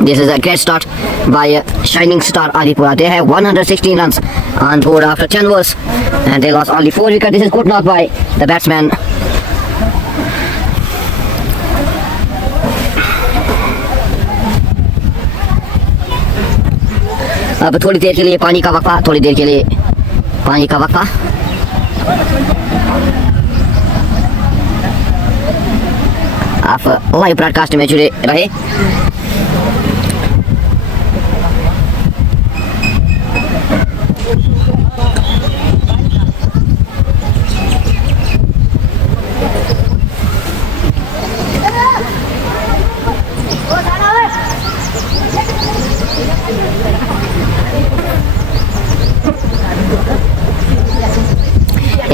This is a great start by Shining Star Adipura. They have 116 runs on board after 10 overs and they lost only 4 wickets. This is good knock by the batsman. अब थोड़ी देर के लिए पानी का वक्फा. थोड़ी देर के लिए पानी का वक्फा. आप लाइव ब्रॉडकास्ट में जुड़े रहे.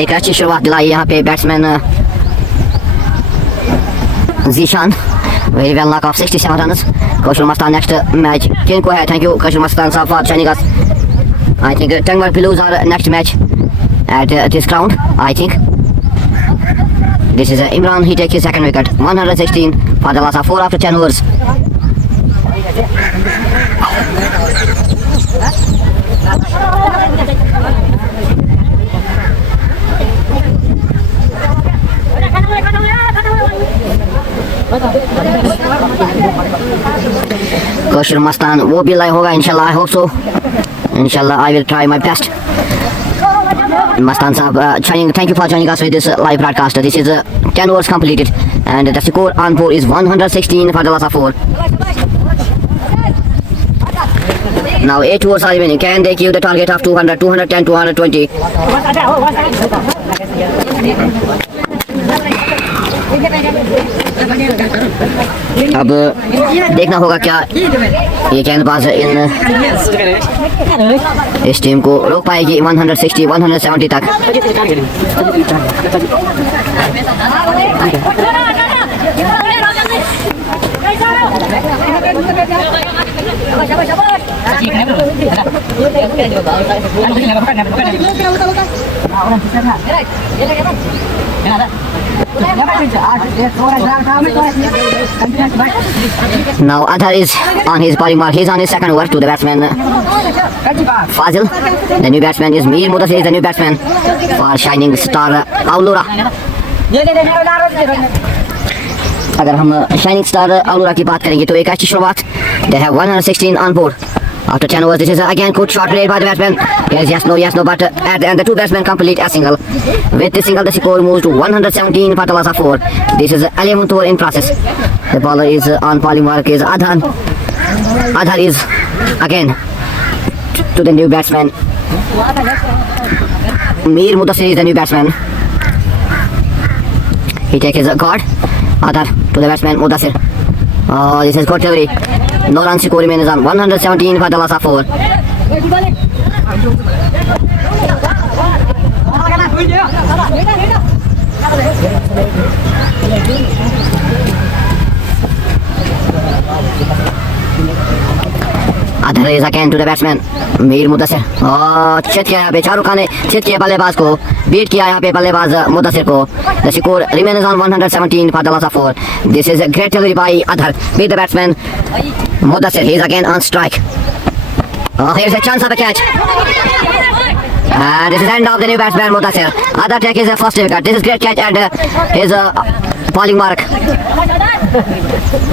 एक अच्छी शुरुआत दिलाई यहाँ पे batsman Zeeshan. Very well knock off 67 runs. कौशल मस्तान नेक्स्ट मैच किनको है? थैंक यू कौशल मस्तान साहब for joining us. I think Tangwar Blues are next match at this ground. I think this is Imran. He takes his second wicket. 116 for the loss of 4 after 10 overs. Kaushal Mastan वो भी live होगा इंशाल्लाह. I hope so. इंशाल्लाह I will try my best. Mastan Saab, thank you for joining us with this live broadcast. This is 10 overs completed and the score on board is 116 for the loss of 4. Now 8 overs are remaining. Can they give the target of 200, 210, 220? अब देखना होगा क्या ये गेंदबाज इन इस team को रोक पाएगी 160, 170 तक. Now Adhar is on his bowling mark. He's on his second over to the batsman Fazil. The new batsman is Mir Mudassir, is the new batsman for Shining Star Aulura. अगर हम shining star Ellora की बात करेंगे तो एक अच्छी शुरुआत. They have 116 on board. After 10 overs, this is again good shot played by the batsman. Yes, no, but at the end the two batsmen complete a single. With this single, the score moves to 117 for the loss of 4. This is 11th over in process. The bowler is on bowling mark is Adhan. Adhan is again to the new batsman. Mir Mudassir is the new batsman. He takes his guard. Adhar to the batsman Mudassir. Oh, this is good delivery. No runs score remains on 117 for the loss of 4. Adhar is again to the batsman Mir Mudassir. Oh, चित किया यहाँ पे शाहरुख खान ने चित किया बल्लेबाज को, beat किया यहाँ पे बल्लेबाज मुदस्सिर को. The score remains on 117 for the loss of 4. This is a great delivery by Adhar with the batsman Mudassir. He is again on strike. Oh, here's a chance of a catch. And this is end of the new batsman Mudassir. Adhar takes his first wicket. This is great catch and his bowling mark.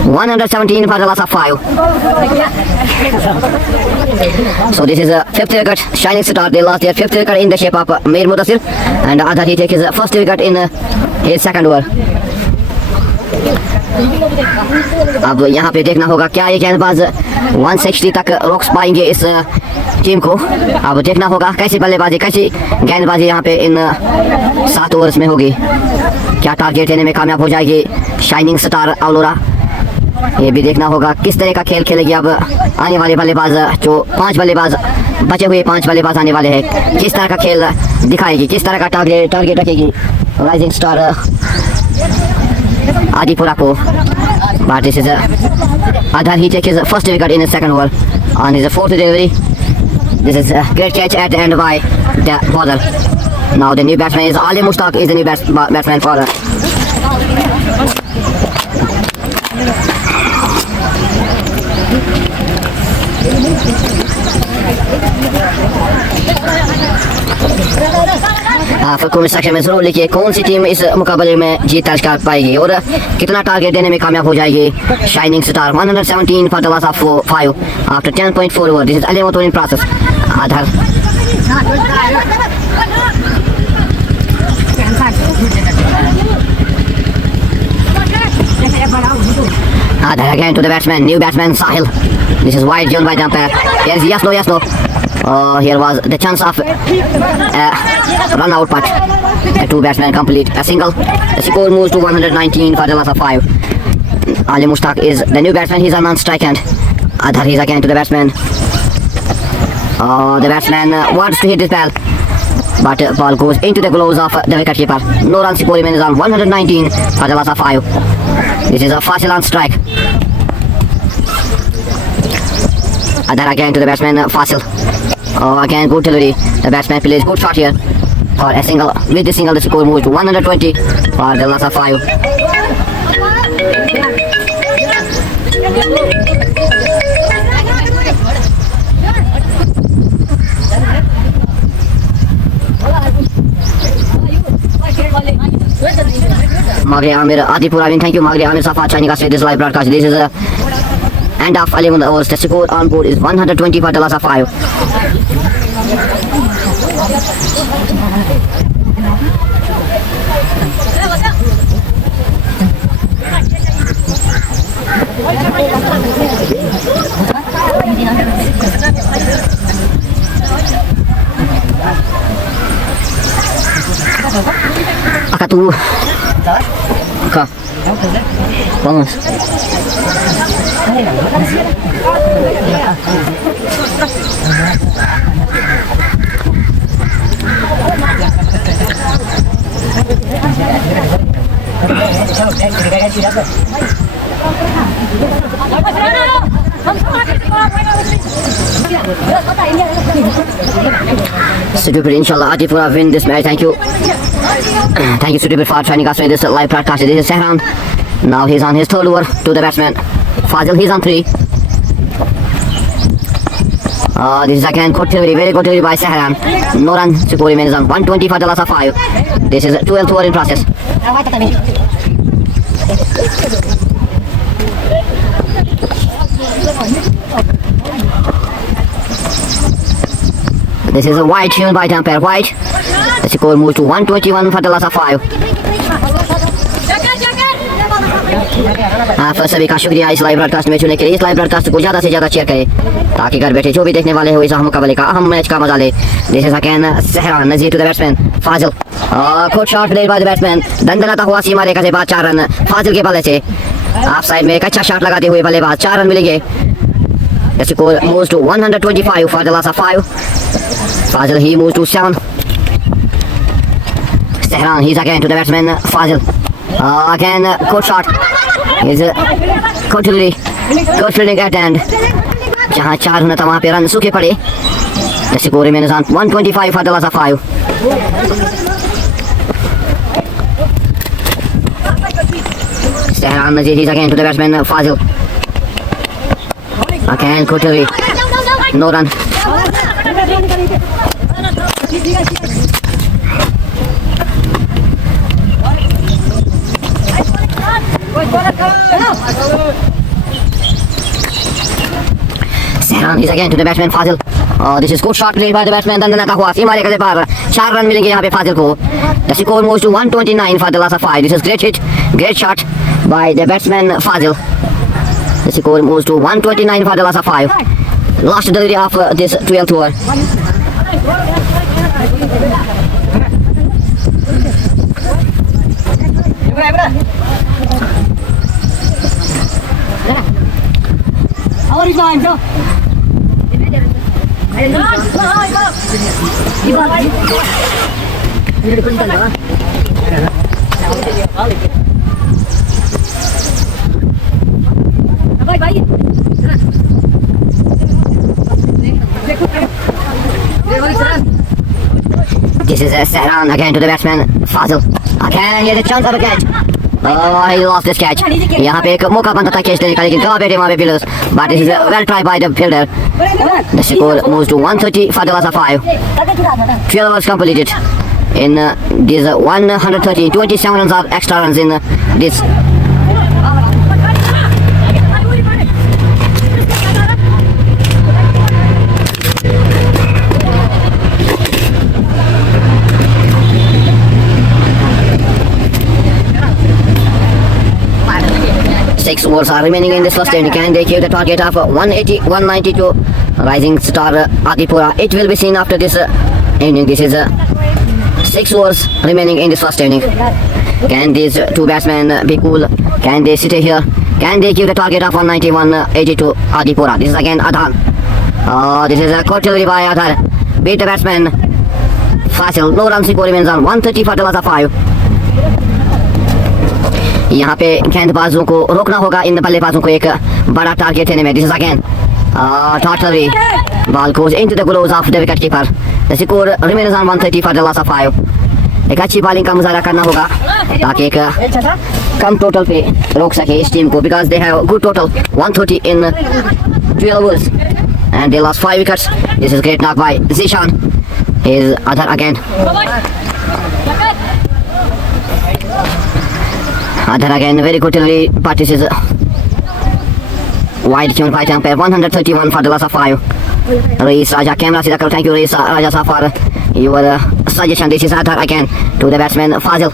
117 for the loss of 5. So this is a fifth wicket. Shining Star, they lost their fifth wicket in the shape of Mir Mudassir, and Adhar he takes his first wicket in his second over. अब यहाँ पे देखना होगा क्या ये गेंदबाज 160 तक रोक पाएंगे इस टीम को. अब देखना होगा कैसी बल्लेबाजी, कैसी गेंदबाजी यहाँ पे इन 7 ओवर्स में होगी. क्या टारगेट देने में कामयाब हो जाएगी शाइनिंग स्टार अलोरा, ये भी देखना होगा. किस तरह का खेल खेलेगी अब आने वाले बल्लेबाज, जो 5 बल्लेबाज बचे हुए 5 बल्लेबाज आने वाले हैं, किस तरह का खेल दिखाएगी, किस तरह का टारगेट रखेगी राइजिंग स्टार Adipura को. But this is Adhar, he takes his first wicket in his second over on his fourth delivery. This is a great catch at the end by the bowler. Now the new batsman is Ali Mushtaq, is the new batsman for फिर comment section में जरूर लिखिए कौन सी team इस मुकाबले में जीत दर्ज कर पाएगी और कितना टारगेट देने में कामयाब हो जाएगी shining star. 117 for the loss of 5 after 10.4 over. This is 11th over in process. Adhar. Adhar again to the batsman, new batsman Sahil. This is wide zone by the umpire. Yes, no. Oh, here was the chance of run out, but the two batsmen complete a single. The score moves to 119 for the loss of 5. Ali Mushtaq is the new batsman. He's on strike hand. Adhar is again to the batsman. Oh, the batsman wants to hit this ball, but the ball goes into the gloves of the wicketkeeper. No runs score remains on 119 for the loss of 5. This is a Fasil on strike. Adhar again to the batsman Fasil. Oh, again good delivery. The batsman plays good shot here for a single. With the single, the score moves to 120 for the loss of 5. Magre Amir Adipura, thank you Magre Amir Safa joining us with this live broadcast. This is a end of 11 overs. The score on board is 120 for the loss of 5. Akatu. Ka. Vamos. So, inshallah, Adipura win this match. Thank you. Thank you, Stupid, for joining us in this live broadcast. This is Sehran. Now he's on his third over to the batsman. Fazil, he's on 3. This is again good delivery, very good delivery by Sehran. No run, score remains on 120 for the loss of 5. This is 12th over in process. This is a wide tune by umpire White. The score moves to 121 for the loss of 5. आप सभी का शुक्रिया इस live broadcast में चुनने के लिए। इस लाइव ब्रॉडकास्ट को ज़्यादा से ज़्यादा शेयर करें ताकि घर बैठे जो भी देखने वाले हो इस अहम मुकाबले का अहम मैच का मजा ले। This is again Sahran Nazir to the batsman Fazil. Good shot played by the batsman. दंदनाता हुआ सीमा रेखा से बाद 4 रन फाजिल के बल्ले से। ऑफ साइड में एक अच्छा शॉट लगाते हुए बल्लेबाज 4 रन मिलेंगे। The score moves to 125 for the loss of 5. Fazil he moves to 7. Sehran, he's again to the batsman Fazil. Again, good shot. He's good fielding at end. जहाँ 4 होना था वहाँ पे रन सूखे पड़े. The score remains on 125 for the loss of 5. Sehran Nazir, he's again to the batsman Fazil. Again, good delivery. No run. Sehran is again to the batsman Fazil. This is good shot played by the batsman दंदनाता हुआ सीमा रेखा से पार 4 run मिलेंगे यहाँ पे फाजिल को. The score moves to 129 for the loss of 5. This is great hit, great shot by the batsman Fazil. The score moves to 129 for the loss of 5. Last delivery of this 12th over. How is mine, sir? This is Sehran again to the batsman Fazil. Again, he has a chance of a catch. He lost this catch. यहाँ पे एक मौका बनता था catch लेने का लेकिन कहाँ बैठे वहाँ पे fielders. But this is well tried by the fielder. The score moves to 130 for the loss of 5. 12 overs completed in this 130. 27 runs of extra runs in this. Six overs are remaining in this first inning. Can they keep the target of 180, 192? Rising star Adipura. It will be seen after this inning. This is 6 overs remaining in this first inning. Can these two batsmen be cool? Can they sit here? Can they keep the target of 191, 82 Adipura? This is again Adhan. This is a good delivery by Adhan. Beat the batsman Fasil. No run score remains on 130 for the loss of 5. यहाँ पे गेंदबाजों को रोकना होगा इन बल्लेबाजों को एक बड़ा टारगेट देने में. दिस इज अगेन टॉटरी ball goes into the gloves of the wicket keeper. The score remains on 130 for the loss of 5. एक अच्छी बॉलिंग का मुजाहरा करना होगा ताकि एक कम टोटल पे रोक सके इस टीम को because they have good total 130 in 12 overs and they lost 5 wickets. This is great knock by Zishan. Is Adhar again. Adhar again, very good delivery, but this is wide tune by umpire 131 for the loss of 5. Reis Raja, camera सीधा करो. Thank you Reis Raja sir for your suggestion. This is Adhar again to the batsman Fazil.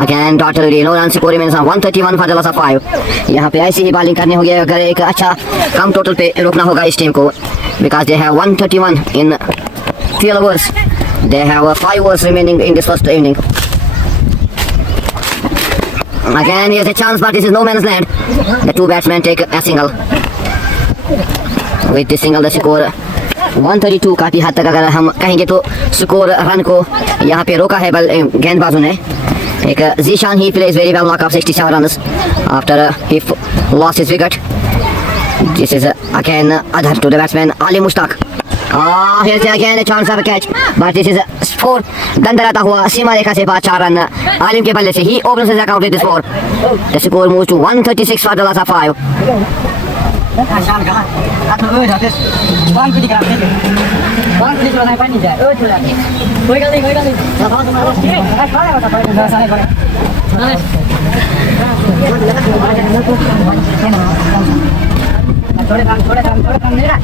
Again dot delivery, no run score remains on 131 for the loss of 5. यहाँ पे ऐसी ही bowling करनी होगी अगर एक अच्छा कम टोटल पे रोकना होगा इस टीम को because they have 131 in 12 overs. They have 5 overs remaining in this first inning. Again, here's a chance, but this is no man's land. The two batsmen take a single. With this single, the score 132 काफी हद तक अगर हम कहेंगे तो score run को यहाँ पे रोका है गेंदबाजों ने. एक Zishan, he plays very well, knock off 67 runs after he lost his wicket. This is again Adhar to the batsman Ali Mushtaq. Here's again a chance of a catch, but this is a score. गंदा रहता हुआ सीमा रेखा से बाद 4 run आलिम के बल्ले से ही opens his account with the score. The score moves to 136 for the loss of 5. Asan kan? Atau habis. Bang pergi kerap ni. Bang pergi kerap naik pani je. Lagi. Koi kali. Lepas tu malas. Kaya kata koi dah sana koi. थोड़े काम मेरा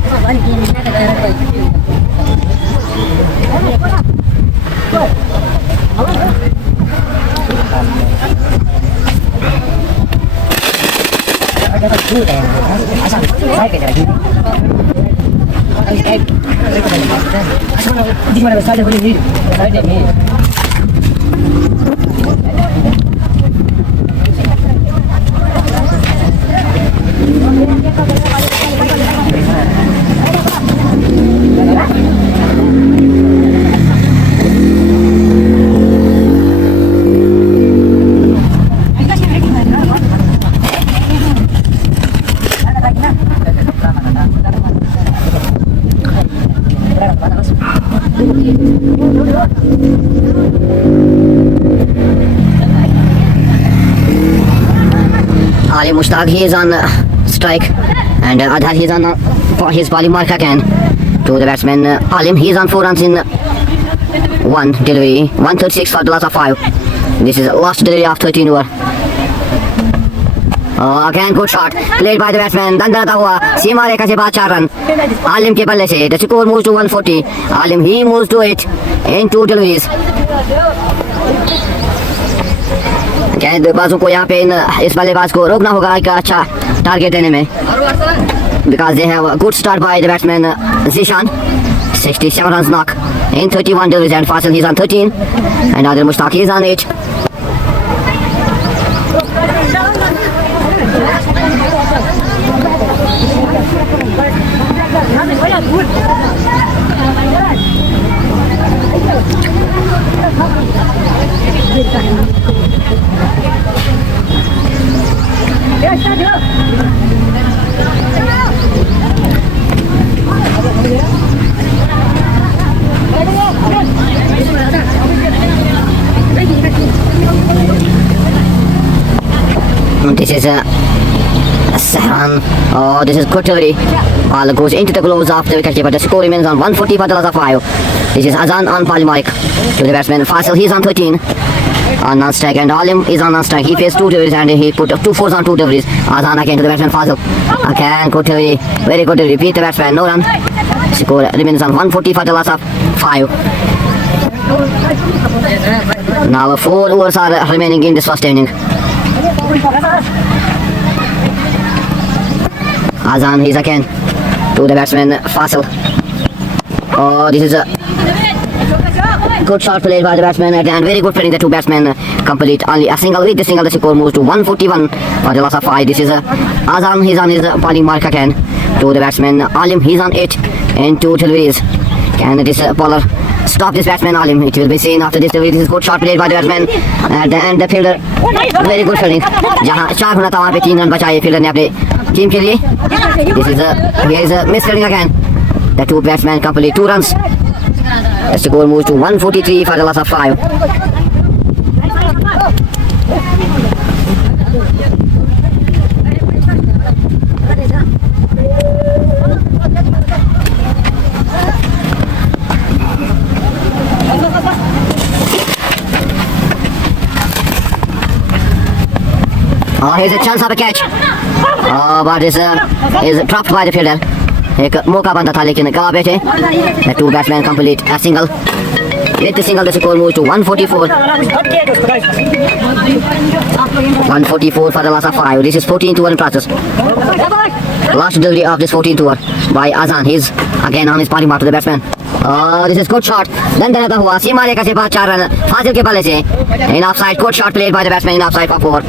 Ali Mushtaq, he is on strike, and Adhar, he is on for his bowling mark again to the batsman Alim. He is on 4 runs in 1 delivery, 136 for the loss of 5. This is last delivery of 13 over. Again good shot played by the batsman. दंडा हुआ सीमा रेखा से बाद 4 run आलिम के बल्ले से. The score moves to 140. Alim, he moves to 8 in 2 deliveries. गेंदबाजों को यहाँ पे इस बल्लेबाज को रोकना होगा एक अच्छा टारगेट देने में, because they have a good start by the batsman Zishan. 67 runs knock in 31 deliveries, and Fasil, he's on 13, and Adil Mushtaq, he's on 8. This is Sahran. Oh, this is good delivery. Ball goes into the gloves of the wicketkeeper. The score remains on 140 for the loss of 5. This is Azan on Polymark to the batsman Fasil. He's on 13 on non-strike, and Alim is on non-strike. He faced 2 deliveries and he put 2 fours on 2 deliveries. Azan again to the batsman Fasil. Again good delivery. Very good delivery. Beat the batsman. No run. Score remains on 140 for the loss of 5. Now 4 overs are remaining in this first inning. Azan, he's again to the batsman Fasil. Oh, this is a good shot played by the batsman, and very good playing. The 2 batsmen complete only a single. With the single, the score moves to 141 for the loss of 5. This is Azan, he's on his bowling mark again to the batsman Alim. He's on 8 in 2 deliveries. Can this bowler stop this batsman Alim? It will be seen after this delivery. This is good shot played by the batsman and the fielder. Very good fielding. जहाँ 4 होना था वहाँ पे 3 run बचाए fielder ने अपने team के लिए. This is here is a misfielding again. The 2 batsmen complete 2 runs. The score moves to 143 for the loss of 5. Here's a chance of a catch. But is dropped by the fielder. एक मौका बनता था लेकिन गवा बैठे. The 2 batsmen complete a single. With the single, the score moves to 144. 144 for the loss of 5. This is 14th over in process. Last delivery of this 14th over by Azan. He's again on his bowling mark to the batsman. This is good shot. दंडा रहता हुआ सीमा रेखा से बाद 4 run फाजिल के बल्ले से. In offside, good shot played by the batsman in offside for 4.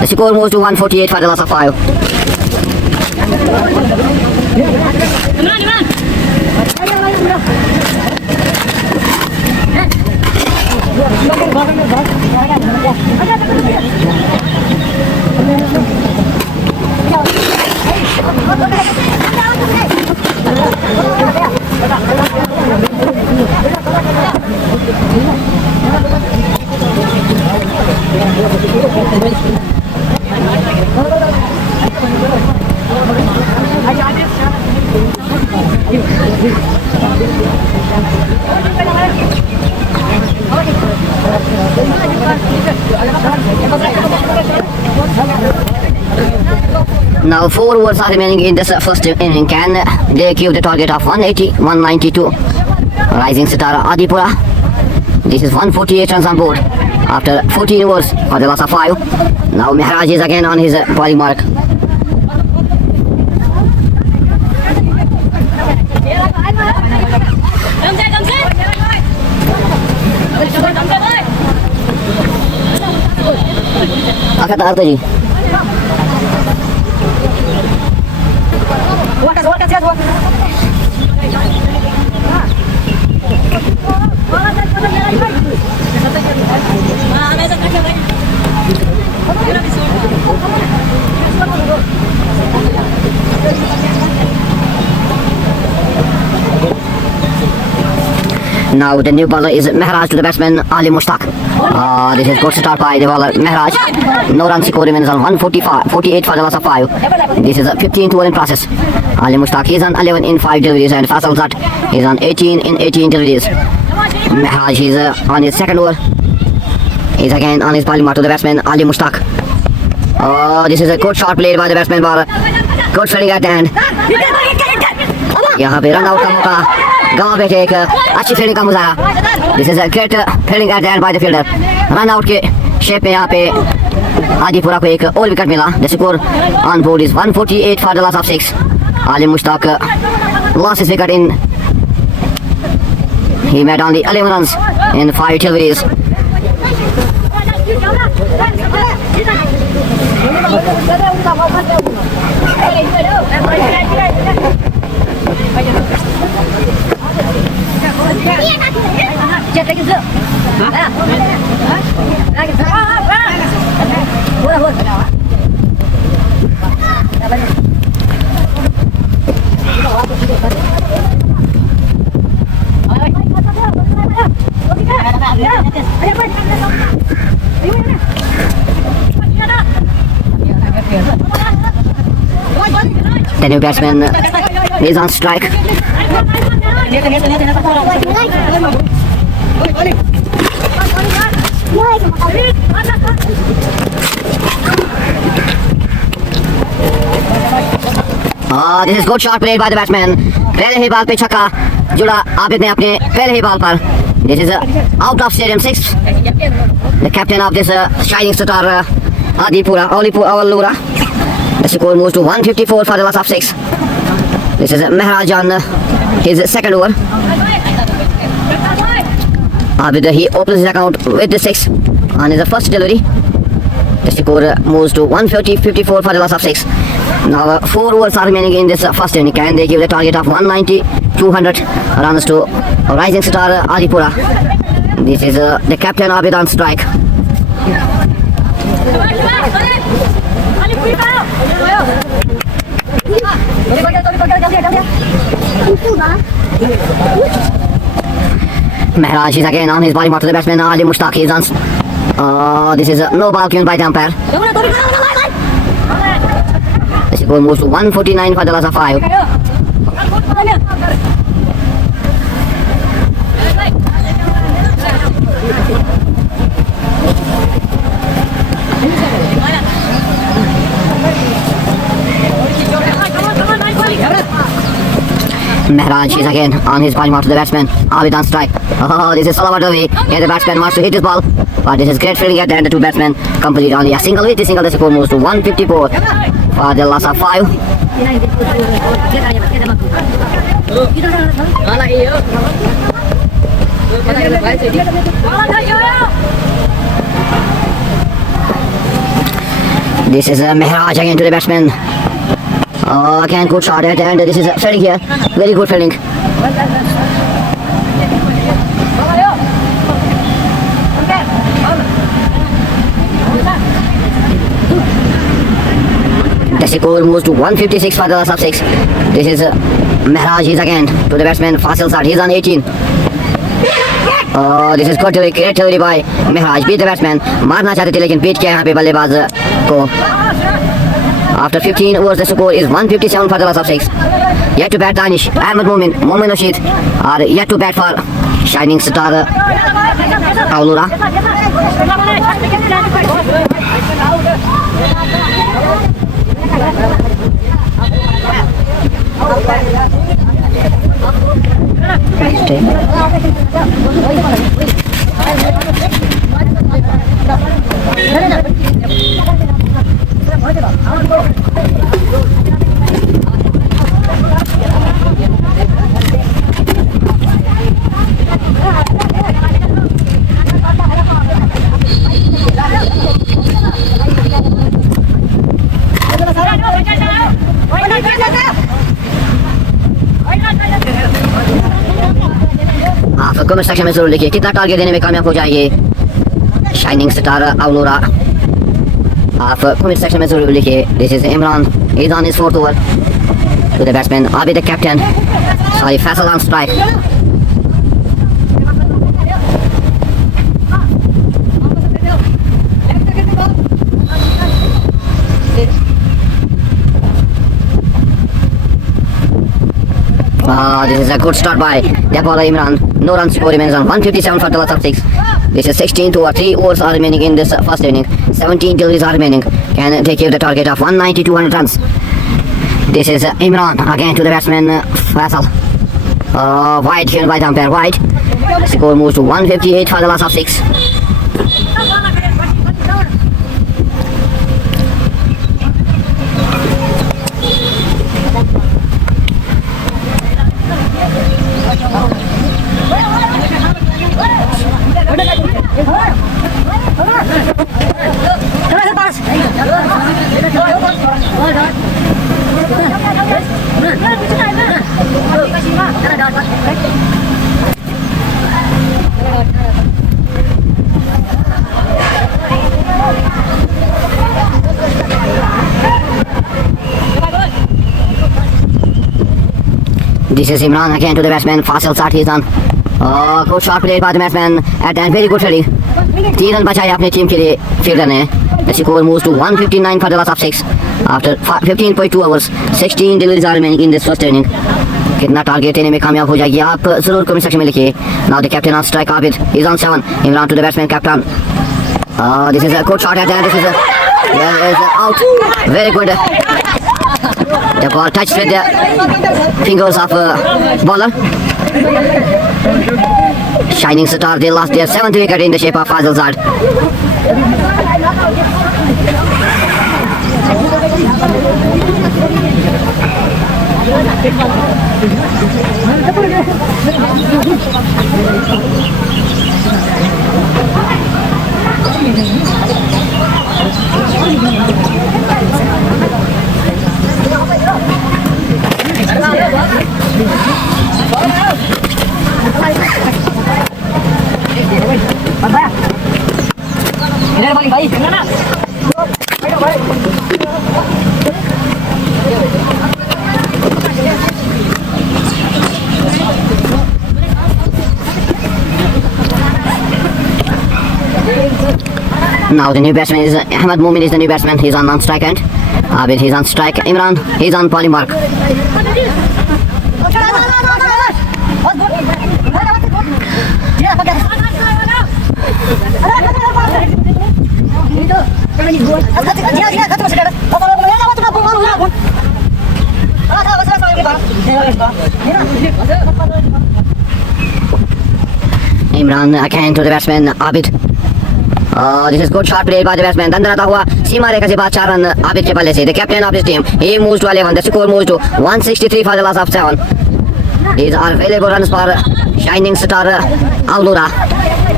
The score moves to 148 for the loss of 5. Now 4 overs are remaining in this first inning. Can they give the target of 180, 192? Rising star Adipura. This is 148 runs on board after 14 overs for the loss of 5. Now Mehraj is again on his bowling mark. Akan tak arti ji. Now the new bowler is Mehraj to the batsman Ali Mushtaq. This is good start by the bowler Mehraj. No runs score remains on 148 for the loss of 5. This is a 15th over in process. Ali Mushtaq is on 11 in 5 deliveries and Faisal Zat is on 18 in 18 deliveries. Mehraj is on his second over. He's again on his bowling mark to the batsman Ali Mushtaq. This is a good shot played by the batsman bowler. Good fielding at the end. यहाँ पे run out का मौका गांव बैठे एक अच्छी fielding का मुजाहरा. This is a great fielding at the end by the fielder. Run out के शेप में यहाँ पे आदिपुरा को एक और विकेट मिला. The score on board is 148 for the loss of 6. Ali Mushtaq lost his wicket in. He made only 11 runs in 5 deliveries. The new batsman is on strike. This is good shot played by the batsman. पहले ही ball पे छक्का जुड़ा आबिद ने अपने पहले ही ball पर. This is out of stadium 6. The captain of this shining star Adipura Awalura. The score moves to 154 for the loss of 6. This is Mehraj on his second over. Abid he opens his account with the 6 on his first delivery. The score moves to 154 for the loss of 6. Now 4 overs are remaining in this first inning. Can they give the target of 190, 200 runs to rising star Adipura? This is the captain Abid on strike. Mehraj is again on his body mark to the batsman Ali Mushtaq. He is on. This is no ball given by the umpire. The score moves to 149 for the loss of 5. Mehraj is again on his ball mark to the batsman Abid on strike. This is Salawat Ravi. Here the batsman wants to hit his ball, but this is great fielding at the end. The two batsmen complete only a single. With the single, the score moves to 154 for the loss of 5. This is Mehraj again to the batsman. Again good shot at the end. This is fielding here. Very good fielding. The score moves to 156 for the loss of 6. This is Mehraj is again to the batsman Faisal Zat. He's on 18. This is good great delivery by Mehraj. Beat the batsman. मारना चाहते थे लेकिन beat किया यहाँ पे बल्लेबाज को. After 15 overs, the score is 157 for the loss of 6. Yet to bat Danish, Ahmed Momin Rashid are yet to bat for shining star Awalura. Comment section में जरूर लिखिए कितना टारगेट देने में कामयाब हो जाएंगे शाइनिंग स्टार अवलोरा। आप कमेंट सेक्शन में जरूर लिखिए। This is Imran, he is on his fourth over to the batsman Abid the captain, sorry Faisal on strike. This is a good start by the bowler Imran. No runs score remains on 157 for the last of 6. This is 16 to 3 overs are remaining in this first inning. 17 deliveries are remaining. Can take you the target of 190 to 100 runs. This is Imran again to the batsman Faisal. Wide here by the umpire, wide. Score moves to 158 for the last of 6. This is Imran again to the batsman Faisal Sat. He's on. Good shot played by the batsman at the end. Very good fielding. 3 run बचाए अपनी team के लिए fielder ने। The score moves to 159 for the last of 6 after 15.2 overs. 16 deliveries are remaining in this first inning. कितना target देने में कामयाब हो जाएगी आप जरूर कमेंट सेक्शन में लिखिए। Now the captain on strike Abid is on 7. Imran to the batsman captain. This is a good shot at the end. This is out. Very good. The ball touched with the fingers of bowler. Shining star, they lost their 7th wicket in the shape of Faisal Zad. इधर बोली भाई ना ना Now the new batsman is Ahmed Momin is the new batsman. He's on non-strike end. Abid he's on strike. Imran he's on bowling mark. Imran again to the batsman Abid. This is good shot played by the batsman. दंदराता हुआ सीमा रेखा से बाद 4 run Abid के बल्ले से. The captain of this team, he moves to 11. The score moves to 163 for the last of 7. These are valuable runs for Shining Star Aulura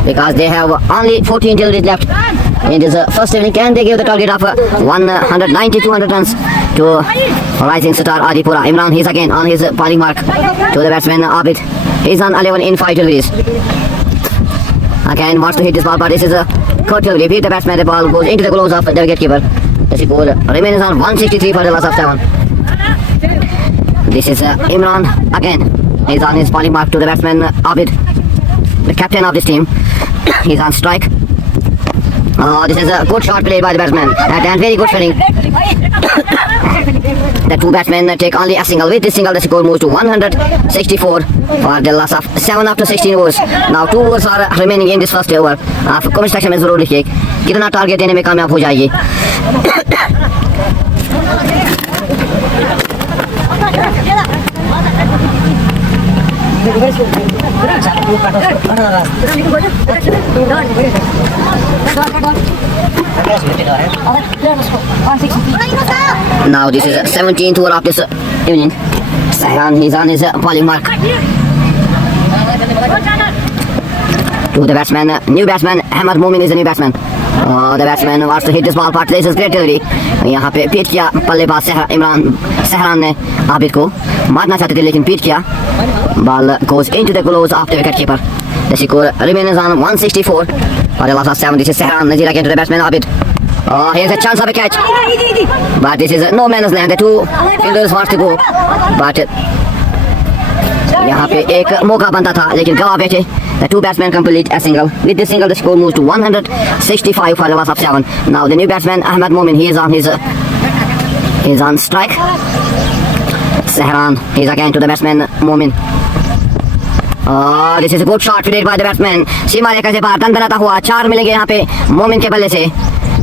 because they have only 14 deliveries left in this first inning. Can they give the target of 190-200 runs to Rising Star Adipura? Imran, he's again on his bowling mark to the batsman Abid. He's on 11 in 5 deliveries. Again wants to hit this ball, but this is a cut delivery. Beat the batsman, the ball goes into the gloves of the wicketkeeper. The score remains on 163 for the last of 7. This is Imran again. He's on his bowling mark to the batsman Abid, the captain of this team. He's on strike. This is a good shot played by the batsman and very good fielding. The two batsmen take only a single. With this single, the score moves to 164 for the loss of 7 after 16 overs. Now 2 overs are remaining in this first over. आप comment section में जरूर लिखिए कितना target देने में कामयाब हो जाएगी। Now this is 17th over of this evening. Saihan, he's on his bowling mark. To the batsman, new batsman, Ahmed Momin is the new batsman. The batsman wants to hit this ball, but this is great delivery. यहाँ पे पीट किया बल्लेबाज इमरान सहरान ने आबिद को मारना चाहते थे लेकिन पीट किया. Ball goes into the gloves of the wicket keeper. The score remains on 164 for the loss of 7. This is Sehran Nazir again to the batsman Abid. Oh, here's a chance of a catch, but this is no man's land. The two fielders wants to go, but यहाँ पे एक मौका बनता था लेकिन गवा बैठे. The two batsmen complete a single. With this single, the score moves to 165 for the loss of 7. Now the new batsman Ahmed Momin, he is on strike. Sehran, he's again to the batsman Momin. Oh, this is a good shot played by the batsman. सीमा रेखा से बाहर run बनाता हुआ 4 मिलेंगे यहाँ पे मोमिन के बल्ले से.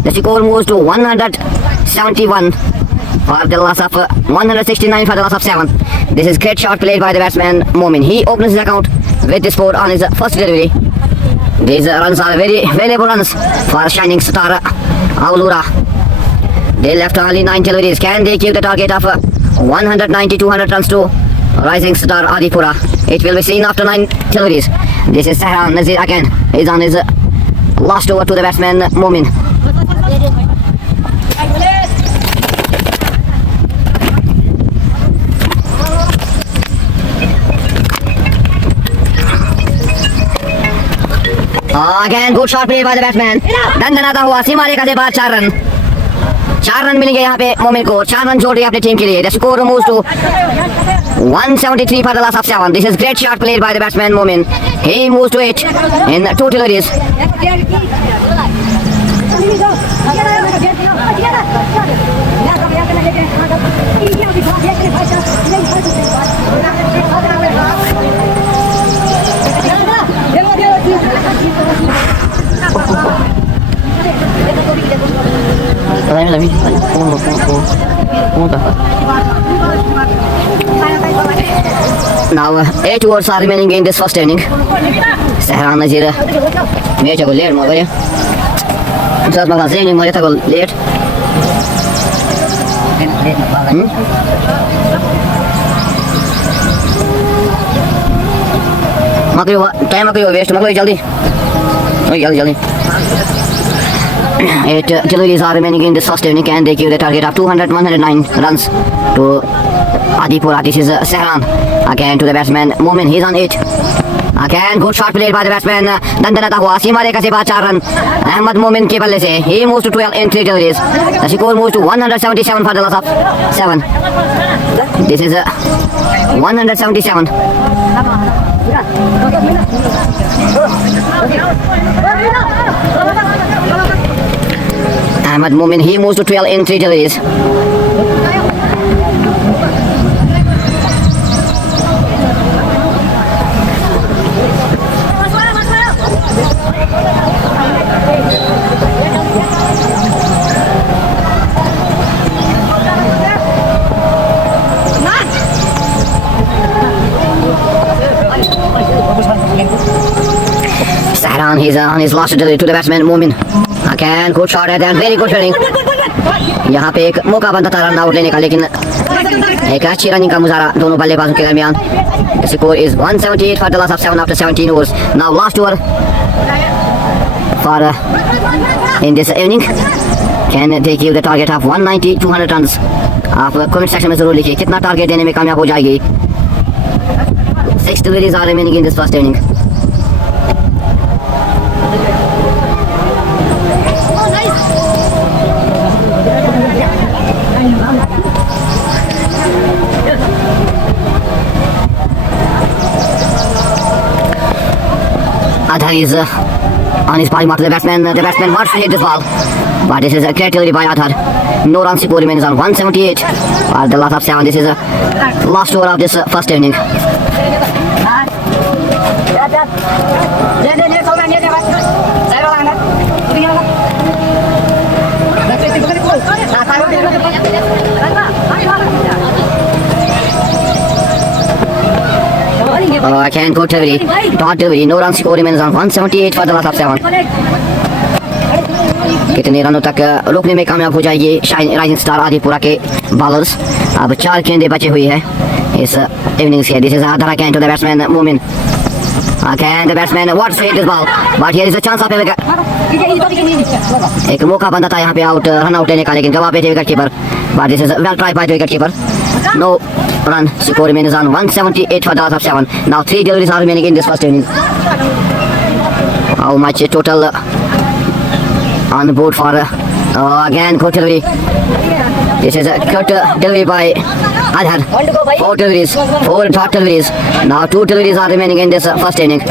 The score moves to 171 for the loss of 169 for the loss of 7. This is great shot played by the batsman Momin. He opens his account with this score on his first delivery. These runs are very valuable runs for shining star Aulura. They left only 9 deliveries. Can they keep the target of 190-200 runs to rising star Adipura? It will be seen after 9 deliveries. This is Sehran Nazir again. He's on his last over to the batsman Momin. Again good shot played by the batsman. Run बनाता हुआ सीमा रेखा से बाहर 4 run मिलेंगे यहाँ पे मोमिन को. 4 रन जोड़ रही है अपनी टीम के लिए. The score moves to 173 for the loss of 7. This is great shot played by the batsman Momin. He moves to 8 in 2 deliveries. Now 8 overs are remaining in this first inning. Sehran Nazir match को late मगर just मगर सेनिंग मगर तक late. मगर time मगर waste मगर जल्दी जल्दी. 8 deliveries are remaining in this first inning and they give the target of 109 runs to Adipura. This is Sehran again to the batsman Momin. He's on 8. Again good shot played by the batsman Dandanata hua सीमा रेखा से बाहर 4 run Ahmad मोमिन के बल्ले से. He moves to 12 in 3 deliveries. The score moves to 177 for the loss of 7. This is 177. Ahmed Momin, he moves to 12 in 3 deliveries. Sehran, he's on his last delivery to the batsman Momin. Again good shot and very good fielding. यहाँ पे एक मौका बनता था run out लेने का लेकिन एक अच्छी रनिंग का मुजाहरा दोनों बल्लेबाजों के दरमियान. The score is 178 for the loss of 7 after 17 overs. Now last over for in this evening. Can they give the target of 190-200 runs? आप कमेंट सेक्शन में जरूर लिखिए कितना टारगेट देने में कामयाब हो जाएगी. 6 deliveries are remaining in this first inning. Adhar is on his body mark to the batsman. The batsman wants to hit this ball, but this is a great delivery by Adhar. No runs. Score remains on 178 for the loss of 7. This is a last over of this first inning. I can't go delivery. Dot delivery. No runs. Score remains on 178 for the loss of 7. कितने रनों तक रोकने में कामयाब हो जाएगी rising star आदिपुरा के bowlers. अब 4 गेंदें बची हुई है इस इनिंग्स के. This is Adhar again to the batsman Momin. Again the batsman wants to hit this ball, but here is a chance of a एक मौका बनता था यहाँ पे आउट रन आउट लेने का, लेकिन गवा पे थे wicket keeper, but this is well try by the wicket keeper. No run, score remains on 178 for the loss of 7. Now 3 deliveries are remaining in this first inning. How much total on the board for again good delivery. This is a cut delivery by Adhar. 4 deliveries, 4 dot deliveries. Now 2 deliveries are remaining in this first inning.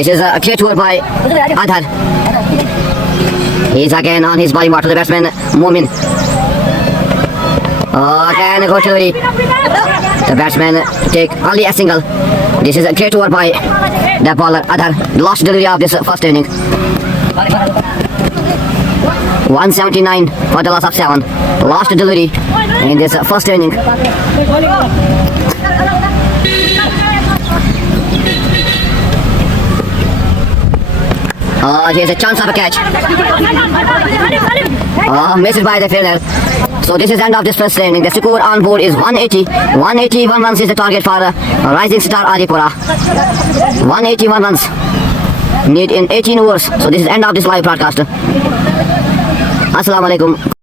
This is a clear tour by Adhar. He's again on his bowling mark to the batsman Momin. Again a good delivery. The batsman take only a single. This is a great over by the bowler Adhar. Last delivery of this first inning. 179 for the loss of 7. Last delivery in this first inning. Here's a chance of a catch. Missed by the fielder. So this is end of this first inning. The score on board is 180. 181 runs is the target for Rising Star Adipura. 181 runs need in 18 overs. So this is end of this live broadcast. Assalamu alaikum.